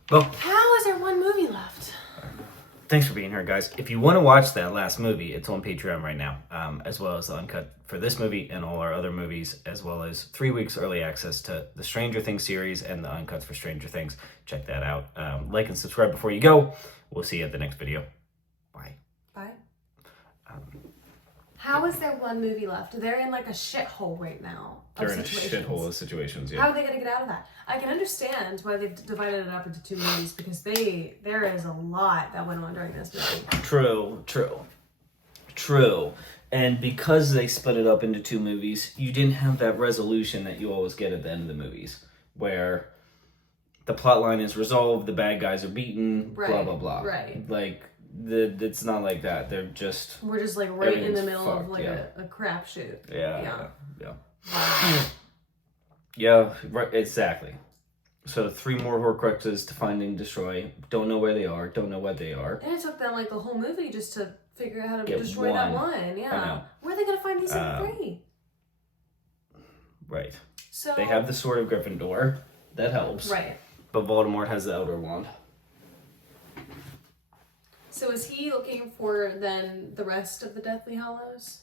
Well, How is there one movie left? thanks for being here, guys. If you want to watch that last movie, it's on Patreon right now, as well as the uncut for this movie and all our other movies, as well as 3 weeks early access to the Stranger Things series and the uncuts for Stranger Things. Check that out. Like and subscribe before you go. We'll see you at the next video. Bye. Bye. How is there one movie left? They're in like a shithole right now. They're in a shithole of situations, yeah. How are they going to get out of that? I can understand why they've divided it up into 2 movies because there is a lot that went on during this movie. True. And because they split it up into 2 movies, you didn't have that resolution that you always get at the end of the movies, where the plot line is resolved, the bad guys are beaten, blah, blah, blah. Right. Like, it's not like that. They're just... We're just like right in the middle fucked, of like yeah. a crapshoot. Yeah. Yeah, right, exactly. So 3 more Horcruxes to find and destroy. Don't know where they are. Don't know what they are. And it took them like the whole movie just to figure out how to Get destroy that one. one. I Yeah. know. Where are they going to find these other 3? Right. So They have the Sword of Gryffindor. That helps. Right. But Voldemort has the Elder Wand. So is he looking for then the rest of the Deathly Hallows?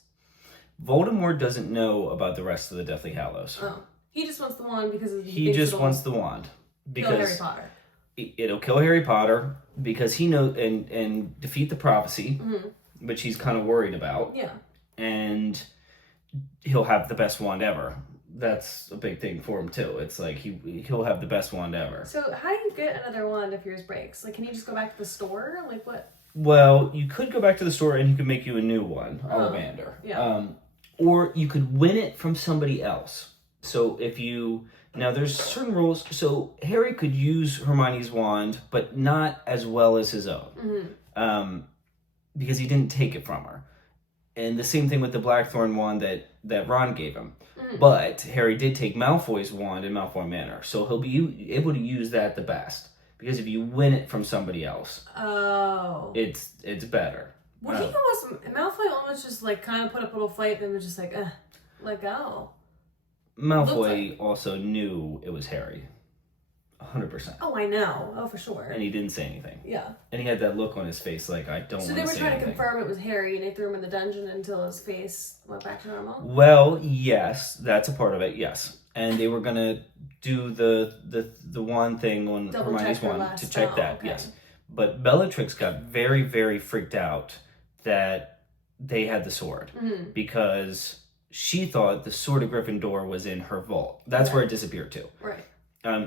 Voldemort doesn't know about the rest of the Deathly Hallows. Oh. He just wants the wand because He just wants the wand. Kill Harry Potter. It'll kill Harry Potter because he knows and defeat the prophecy, which he's kind of worried about. Yeah. And he'll have the best wand ever. That's a big thing for him too. It's like he'll have the best wand ever. So how do you get another wand if yours breaks? Like, can you just go back to the store? Like, what? Well, you could go back to the store and he could make you a new one, Ollivander. Yeah. Or you could win it from somebody else. So if you... Now, there's certain rules. So Harry could use Hermione's wand, but not as well as his own. Because he didn't take it from her. And the same thing with the Blackthorn wand that Ron gave him. But Harry did take Malfoy's wand in Malfoy Manor. So he'll be able to use that the best. Because if you win it from somebody else, it's better. Well, he almost... Malfoy almost just, like, kind of put up a little fight and was just like, let go. Malfoy also knew it was Harry. 100%. Oh, I know. Oh, for sure. And he didn't say anything. Yeah. And he had that look on his face like, I don't want to say anything. So they were trying to confirm it was Harry and they threw him in the dungeon until his face went back to normal? Well, yes. That's a part of it, yes. And they were going to do the wand thing on Hermione's wand to check that, yes. But Bellatrix got very, very freaked out that they had the sword. Because she thought the Sword of Gryffindor was in her vault. That's where it disappeared to. Right.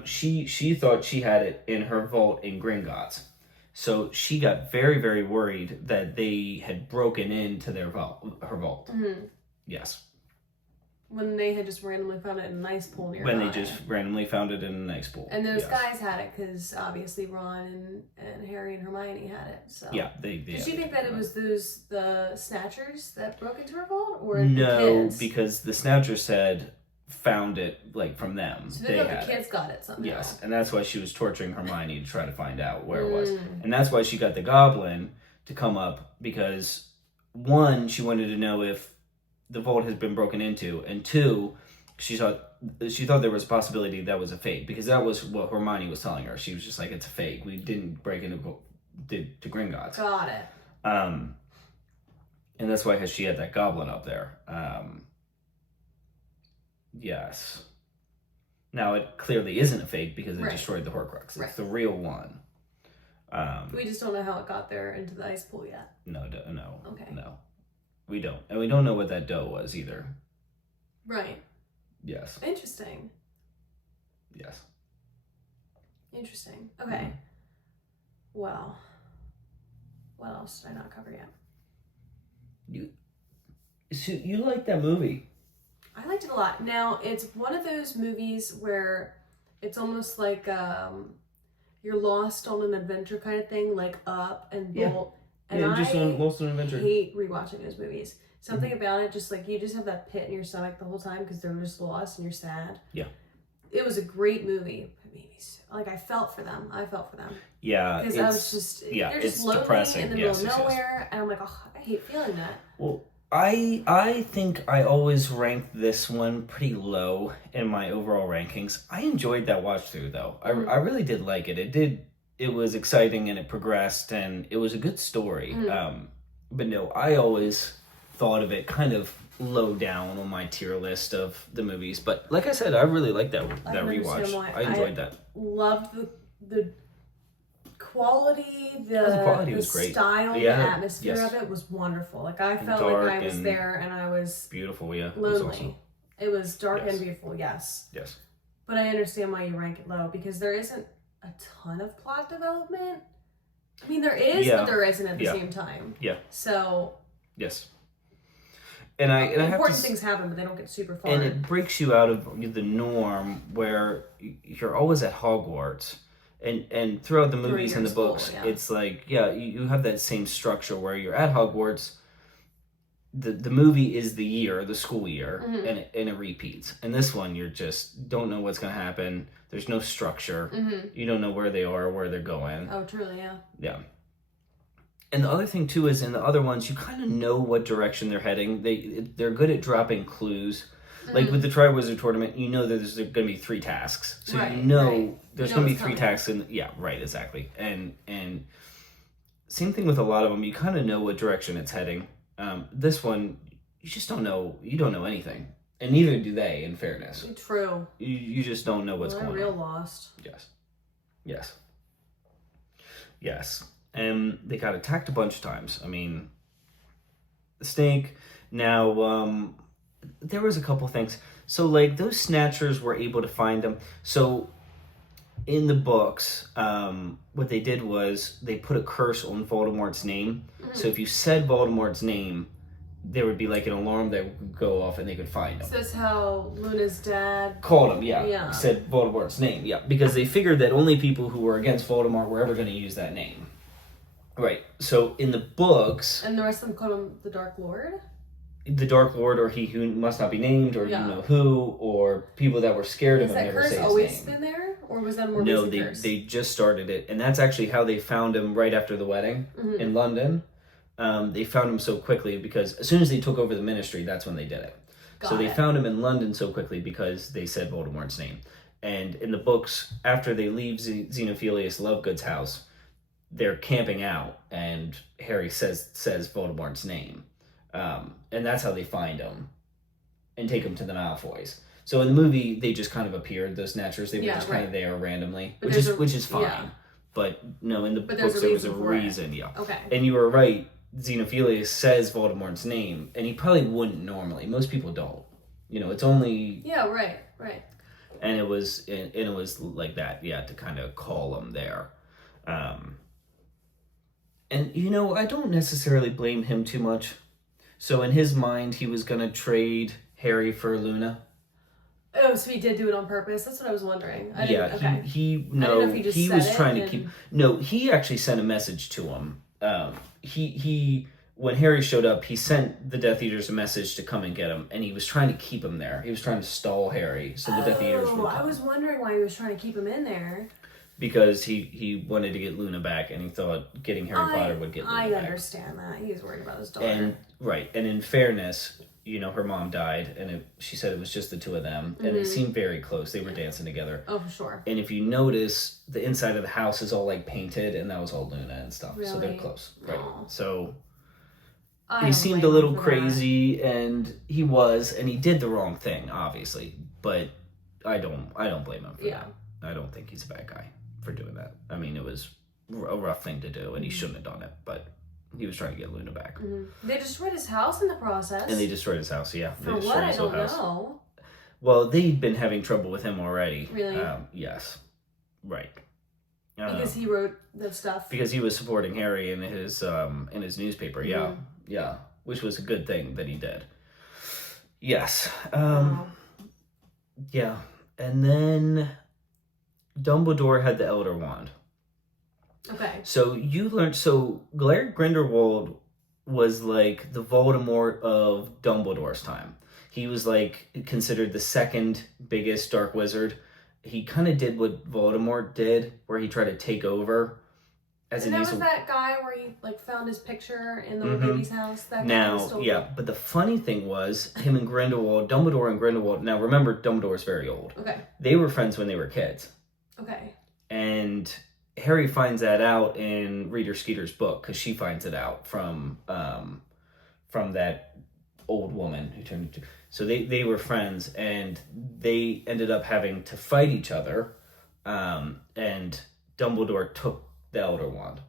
She thought she had it in her vault in Gringotts. So she got very, very worried that they had broken into her vault. Mm-hmm. Yes. When they had just randomly found it in an ice pool nearby. When they just randomly found it in an ice pool. And those guys had it because obviously Ron and Harry and Hermione had it. So yeah, they did you think that it was the Snatchers that broke into her vault, or no? the kids? Because the Snatchers had found it like from them. So they thought the kids got it somehow. Yes, and that's why she was torturing Hermione to try to find out where it was, and that's why she got the Goblin to come up, because one, she wanted to know if the vault has been broken into, and two, she thought there was a possibility that was a fake, because that was what Hermione was telling her. She was just like, it's a fake. We didn't break into to Gringotts. Got it. And that's why she had that Goblin up there. Yes. Now it clearly isn't a fake because it destroyed the Horcrux. It's the real one. We just don't know how it got there into the ice pool yet. No. Okay. No. We don't. And we don't know what that dough was either. Right. Yes. Interesting. Yes. Interesting. Okay. Mm-hmm. Well, what else did I not cover yet? You like that movie? I liked it a lot. Now, it's one of those movies where it's almost like you're lost on an adventure kind of thing, like Up and Bolt. And just lost on an adventure. I hate rewatching those movies. Something about it, just like you just have that pit in your stomach the whole time because they're just lost and you're sad. Yeah. It was a great movie. Like I felt for them. Yeah. Because I was just they're just lonely depressing. in the middle of nowhere, and I'm like, oh, I hate feeling that. Well, I think I always ranked this one pretty low in my overall rankings. I enjoyed that watch through though. I really did like it. It was exciting and it progressed and it was a good story. But no, I always thought of it kind of low down on my tier list of the movies. But like I said, I really liked that rewatch. I enjoyed that. Loved the quality, the quality was great. Style, the atmosphere of it was wonderful. Like I felt like I was there and I was beautiful. Yeah, lonely. It was awesome. It was dark and beautiful. Yes. Yes. But I understand why you rank it low because there isn't a ton of plot development. I mean, there is, but there isn't at the same time. Yeah. So. Yes. And I important things happen, but they don't get super far. And it breaks you out of the norm where you're always at Hogwarts. And throughout the movies and the books, it's like, you have that same structure where you're at Hogwarts. The movie is the school year, and it repeats. And this one, you just don't know what's going to happen. There's no structure. You don't know where they are, where they're going. Oh, truly, yeah. Yeah. And the other thing, too, is in the other ones, you kind of know what direction they're heading. They're good at dropping clues. Like with the Triwizard Tournament, you know that there's going to be 3 tasks. So you know there's going to be 3 tasks. Exactly. And same thing with a lot of them. You kind of know what direction it's heading. This one, you just don't know. You don't know anything. And neither do they, in fairness. True. You just don't know what's going on. They're real lost. Yes. And they got attacked a bunch of times. I mean, the snake. Now, there was a couple things. So, like, those Snatchers were able to find them. So, in the books, what they did was they put a curse on Voldemort's name. So, if you said Voldemort's name, there would be, like, an alarm that would go off and they could find him. So that's how Luna's dad called him, yeah. Said Voldemort's name, yeah. Because they figured that only people who were against Voldemort were ever going to use that name. Right. So in the books, and the rest of them call him the Dark Lord. The Dark Lord, or he who must not be named, or you know who, or people that were scared of him never say his name. Has that curse always been there, or was that more recent curse? No, they just started it, and that's actually how they found him right after the wedding in London. They found him so quickly because as soon as they took over the Ministry, that's when they did it. So they found him in London so quickly because they said Voldemort's name. And in the books, after they leave Xenophilius Lovegood's house, they're camping out, and Harry says Voldemort's name. And that's how they find him and take him to the Malfoys. So in the movie, they just kind of appeared, those Snatchers. They were just kind of there randomly, which is fine. Yeah. But no, in the books, there was a reason. Yeah. Okay. And you were right. Xenophilius says Voldemort's name, and he probably wouldn't normally. Most people don't. It's only... Yeah, right. And it was like that, to kind of call him there. And, you know, I don't necessarily blame him too much. So in his mind, he was going to trade Harry for Luna. Oh, so he did do it on purpose? That's what I was wondering. He was trying to keep... No, he actually sent a message to him. When Harry showed up, he sent the Death Eaters a message to come and get him, and he was trying to keep him there. He was trying to stall Harry, so the Death Eaters would come. I was wondering why he was trying to keep him in there. Because he wanted to get Luna back, and he thought getting Harry Potter would get Luna back. I understand that. He was worried about his daughter. And in fairness, you know, her mom died, and she said it was just the two of them, and they seemed very close. They were dancing together. Oh, for sure. And if you notice, the inside of the house is all, like, painted, and that was all Luna and stuff. Really? So they're close. Right. Aww. So he seemed a little crazy, and he was, and he did the wrong thing, obviously. But I don't blame him for that. I don't think he's a bad guy for doing that. I mean, it was a rough thing to do, and he shouldn't have done it, but he was trying to get Luna back. They destroyed his house in the process. And they destroyed his house, yeah. For what? I don't know. Well, they'd been having trouble with him already. Really? Yes. Right. Because he wrote the stuff. Because he was supporting Harry in his newspaper, yeah. Yeah. Which was a good thing that he did. Yes. Yeah. And then Dumbledore had the Elder Wand. Okay. So you learned... So Glare Grindelwald was like the Voldemort of Dumbledore's time. He was like considered the second biggest dark wizard. He kind of did what Voldemort did, where he tried to take over. And that was that guy where he like found his picture in the old lady's house. That guy but the funny thing was him and Grindelwald, Dumbledore and Grindelwald. Now remember, Dumbledore's very old. Okay. They were friends when they were kids. Okay. And Harry finds that out in Reader Skeeter's book, because she finds it out from that old woman who turned into... So they were friends, and they ended up having to fight each other, and Dumbledore took the Elder Wand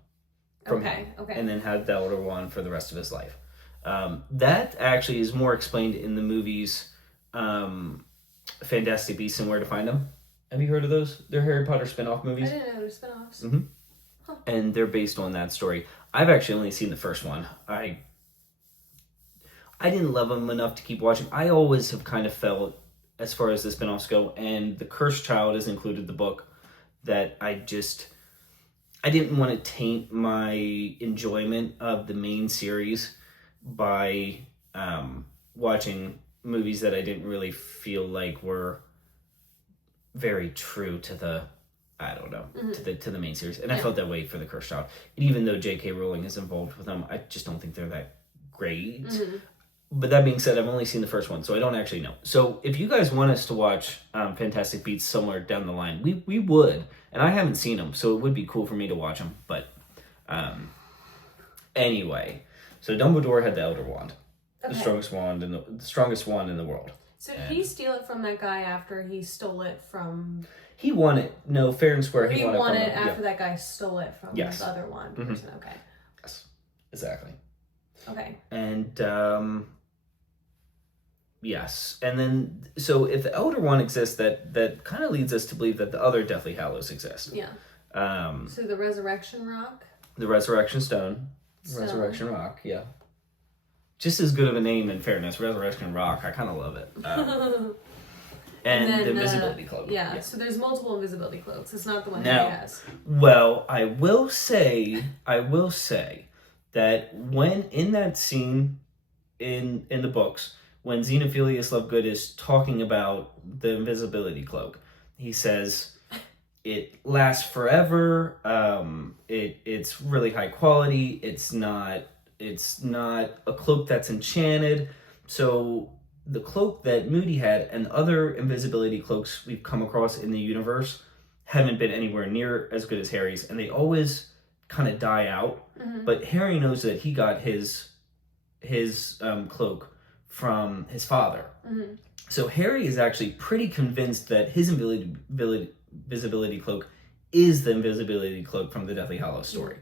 from him, and then had the Elder Wand for the rest of his life. That actually is more explained in the movies Fantastic Beasts and Where to Find Them. Have you heard of those? They're Harry Potter spin-off movies. I didn't know there were spin-offs. Mm-hmm. Huh. And they're based on that story. I've actually only seen the first one. I didn't love them enough to keep watching. I always have kind of felt, as far as the spin-offs go, and The Cursed Child is included in the book, that I didn't want to taint my enjoyment of the main series by watching movies that I didn't really feel like were very true to the, I don't know, to the main series. And I felt that way for The Cursed Child. And even though J.K. Rowling is involved with them, I just don't think they're that great. But that being said, I've only seen the first one, so I don't actually know. So if you guys want us to watch Fantastic Beasts somewhere down the line, we would. And I haven't seen them, so it would be cool for me to watch them. But anyway, so Dumbledore had the Elder Wand, the strongest wand in the world. So did he steal it from that guy after he stole it from... He won it. No, fair and square. He won it after that guy stole it from the other one person. Okay. Yes, exactly. Okay. And yes, and then so if the Elder Wand exists, that kind of leads us to believe that the other Deathly Hallows exist. Yeah. So the Resurrection Rock. The Resurrection Stone. Resurrection Rock. Yeah. Just as good of a name, in fairness. Resurrection Rock. I kind of love it. And then, the Invisibility Cloak. Yeah, so there's multiple Invisibility Cloaks. It's not the one that he has. Well, I will say that when in that scene in the books, when Xenophilius Lovegood is talking about the Invisibility Cloak, he says it lasts forever. It's really high quality. It's not a cloak that's enchanted. So the cloak that Moody had and other invisibility cloaks we've come across in the universe haven't been anywhere near as good as Harry's, and they always kind of die out. But Harry knows that he got his cloak from his father. So Harry is actually pretty convinced that his invisibility cloak is the invisibility cloak from the Deathly Hallows story.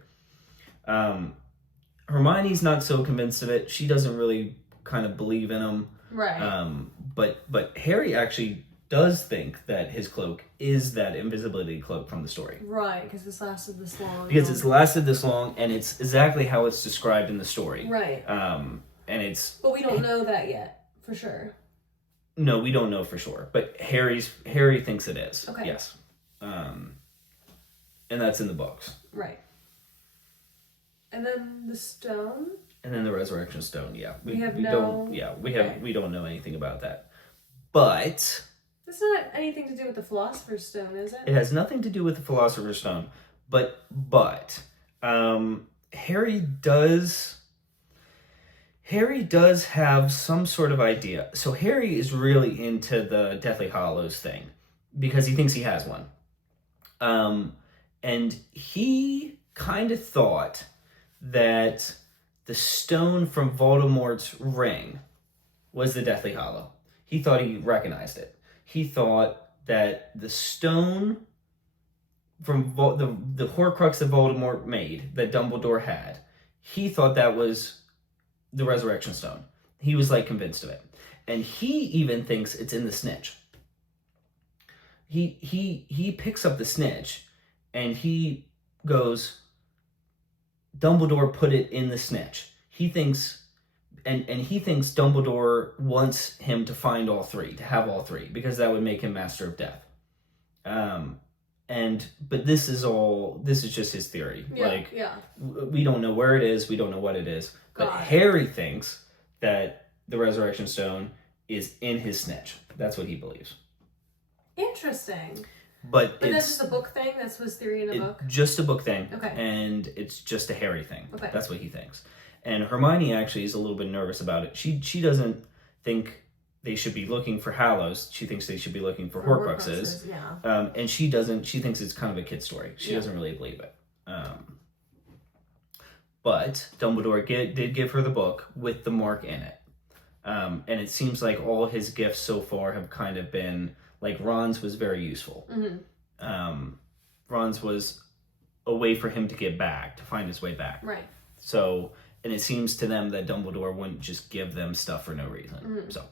Hermione's not so convinced of it. She doesn't really kind of believe in him. Right. But Harry actually does think that his cloak is that invisibility cloak from the story. Right, because it's lasted this long. Because it's lasted this long, and it's exactly how it's described in the story. Right. And it's... But we don't know that yet, for sure. No, we don't know for sure. But Harry thinks it is. Okay. Yes. And that's in the books. Right. And then the stone? And then the resurrection stone, yeah. We don't know anything about that. But it's not anything to do with the Philosopher's Stone, is it? it has nothing to do with the Philosopher's Stone. But Harry does have some sort of idea. So Harry is really into the Deathly Hallows thing because he thinks he has one. And he kind of thought that the stone from Voldemort's ring was the Deathly Hallow. He thought he recognized it. He thought that the stone from the Horcrux that Voldemort made, that Dumbledore had, he thought that was the Resurrection Stone. He was like convinced of it. And he even thinks it's in the snitch. He picks up the snitch and he goes, Dumbledore put it in the snitch. He thinks and he thinks Dumbledore wants him to find all three, to have all three, because that would make him Master of Death. But this is just his theory. We don't know where it is, we don't know what it is. But Harry thinks that the Resurrection Stone is in his snitch. That's what he believes. Interesting. But that's just a book thing? That's his theory in a book? Just a book thing. Okay. And it's just a Harry thing. Okay. That's what he thinks. And Hermione actually is a little bit nervous about it. She doesn't think they should be looking for Hallows. She thinks they should be looking for Horcruxes. Yeah. And she thinks it's kind of a kid story. She doesn't really believe it. But Dumbledore did give her the book with the mark in it. And it seems like all his gifts so far have kind of been, like Ron's was very useful. Mm-hmm. Ron's was a way for him to get back, to find his way back. Right. So, and it seems to them that Dumbledore wouldn't just give them stuff for no reason. Mm-hmm. So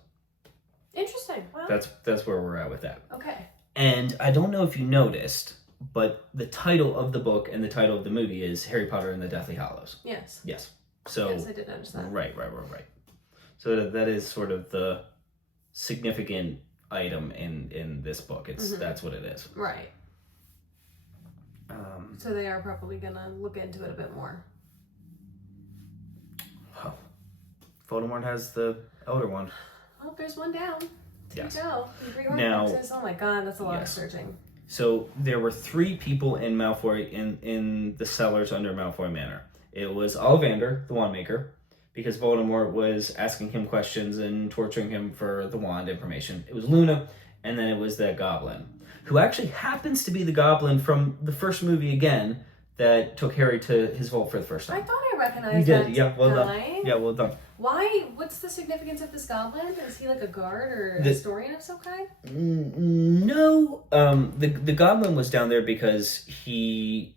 interesting. Wow. That's where we're at with that. Okay. And I don't know if you noticed, but the title of the book and the title of the movie is Harry Potter and the Deathly Hallows. Yes. Yes. So yes, I did notice that. Right. So that is sort of the significant item in this book. That's what it is. Right. So they are probably gonna look into it a bit more. Oh. Voldemort has the Elder Wand. Oh, there's one down. Yes. There you go. 3 Now, Horcruxes. Oh my god, that's a lot of searching. So there were 3 people in Malfoy in the cellars under Malfoy Manor. It was Ollivander, the wand maker, because Voldemort was asking him questions and torturing him for the wand information. It was Luna, and then it was that goblin, who actually happens to be the goblin from the first movie again that took Harry to his vault for the first time. I thought I recognized You did, that yeah, well guy. done. Yeah, well done. Why? What's the significance of this goblin? Is he like a guard or a historian of some kind? No. The goblin was down there because he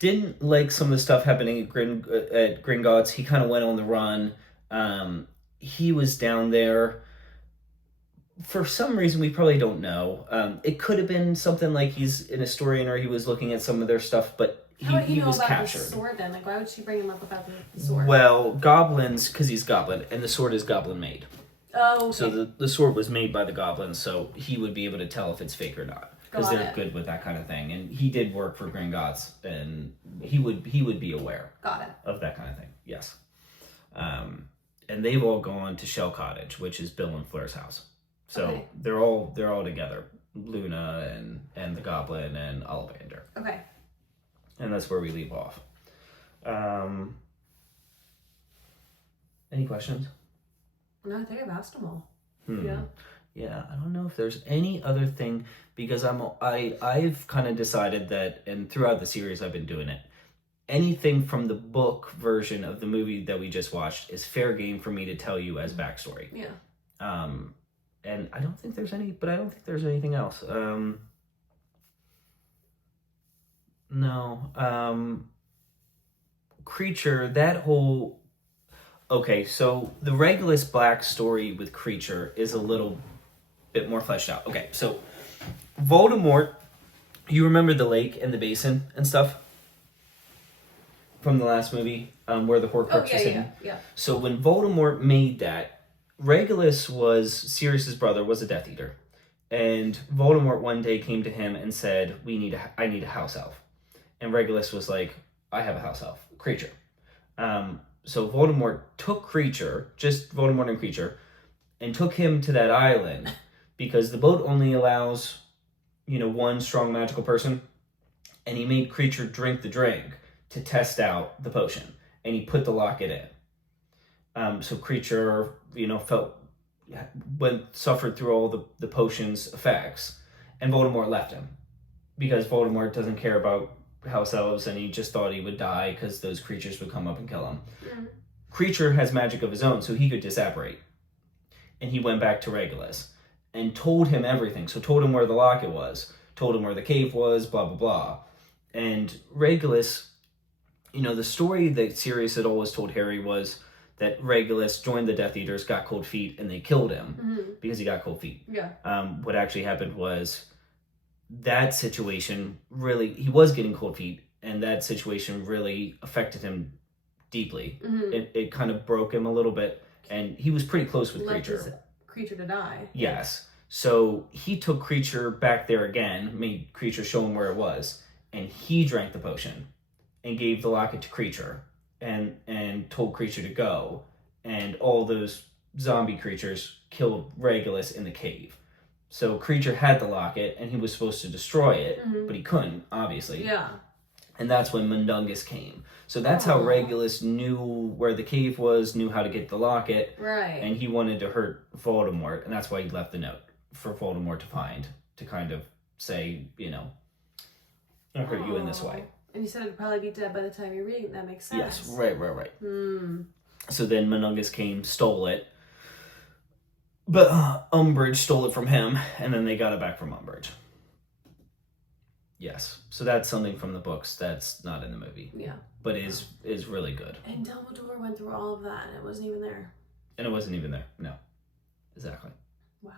didn't like some of the stuff happening at Gringotts. He kind of went on the run. He was down there for some reason we probably don't know. It could have been something like he's an historian or he was looking at some of their stuff, but How would he know was about captured. the sword then? Like, why would she bring him up about the sword? Well, goblins, because he's goblin, and the sword is goblin made. Oh, okay. So the sword was made by the goblins, so he would be able to tell if it's fake or not, because they're good with that kind of thing. And he did work for Gringotts, and he would be aware of that kind of thing. Yes. And they've all gone to Shell Cottage, which is Bill and Fleur's house. So they're all together, Luna and the goblin and Ollivander. Okay. And that's where we leave off. Any questions? No, I think I've asked them all. Yeah, I don't know if there's any other thing, because I've kind of decided that, and throughout the series I've been doing it, anything from the book version of the movie that we just watched is fair game for me to tell you as backstory. Yeah. And I don't think there's anything else. No. Creature, that whole... Okay, so the Regulus Black story with Creature is a little bit more fleshed out. Okay, so Voldemort, you remember the lake and the basin and stuff from the last movie, where the Horcrux was hidden? Yeah. So when Voldemort made that, Regulus was Sirius's brother, was a Death Eater, and Voldemort one day came to him and said, "I need a house elf," and Regulus was like, "I have a house elf, Creature." So Voldemort took Creature, just Voldemort and Creature, and took him to that island because the boat only allows, one strong magical person, and he made Creature drink the drink to test out the potion, and he put the locket in. So Creature, suffered through all the potion's effects, and Voldemort left him because Voldemort doesn't care about house elves, and he just thought he would die because those creatures would come up and kill him. Creature has magic of his own, so he could disapparate, and he went back to Regulus and told him everything. So told him where the locket was, told him where the cave was, blah blah blah. And Regulus, the story that Sirius had always told Harry was that Regulus joined the Death Eaters, got cold feet, and they killed him because he got cold feet. Yeah. What actually happened was that situation really, he was getting cold feet, and that situation really affected him deeply. It kind of broke him a little bit, and he was pretty close with Left Creature. his Creature to die. Yes. So he took Creature back there again, made Creature show him where it was, and he drank the potion and gave the locket to Creature and told Creature to go, and all those zombie creatures killed Regulus in the cave. So Creature had the locket, and he was supposed to destroy it, but he couldn't, obviously. Yeah. And that's when Mundungus came. So that's how Regulus knew where the cave was, knew how to get the locket. Right. And he wanted to hurt Voldemort, and that's why he left the note for Voldemort to find, to kind of say, I'll hurt you in this way. And you said it'd probably be dead by the time you're reading. That makes sense. Yes, right. So then Mundungus came, stole it. But Umbridge stole it from him, and then they got it back from Umbridge. Yes. So that's something from the books that's not in the movie. Yeah. But is really good. And Dumbledore went through all of that, and it wasn't even there. And it wasn't even there. No. Exactly. Wow.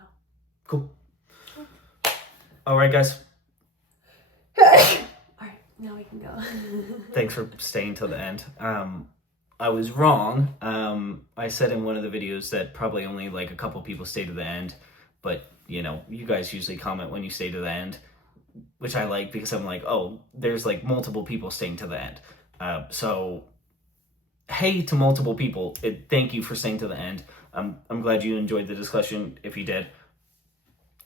Cool. All right, guys. Alright, now we can go. Thanks for staying till the end. I was wrong. I said in one of the videos that probably only like a couple people stay to the end, but you guys usually comment when you stay to the end, which I like because I'm like, oh, there's like multiple people staying to the end. So hey to multiple people, thank you for staying to the end. I'm glad you enjoyed the discussion. If you did,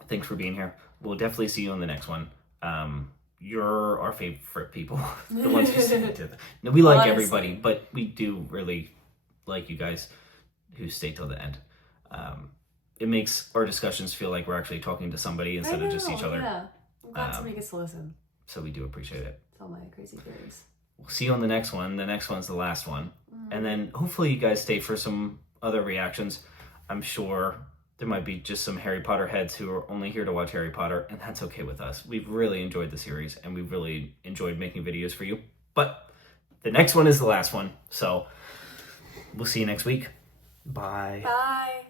thanks for being here. We'll definitely see you on the next one. You're our favorite people. The ones who stay to the... We like everybody, but we do really like you guys who stay till the end. It makes our discussions feel like we're actually talking to somebody instead of just each other. Yeah. I'm glad somebody gets to listen. So we do appreciate it. It's all my crazy theories. We'll see you on the next one. The next one's the last one. And then hopefully you guys stay for some other reactions. I'm sure there might be just some Harry Potter heads who are only here to watch Harry Potter, and that's okay with us. We've really enjoyed the series, and we've really enjoyed making videos for you. But the next one is the last one, so we'll see you next week. Bye. Bye.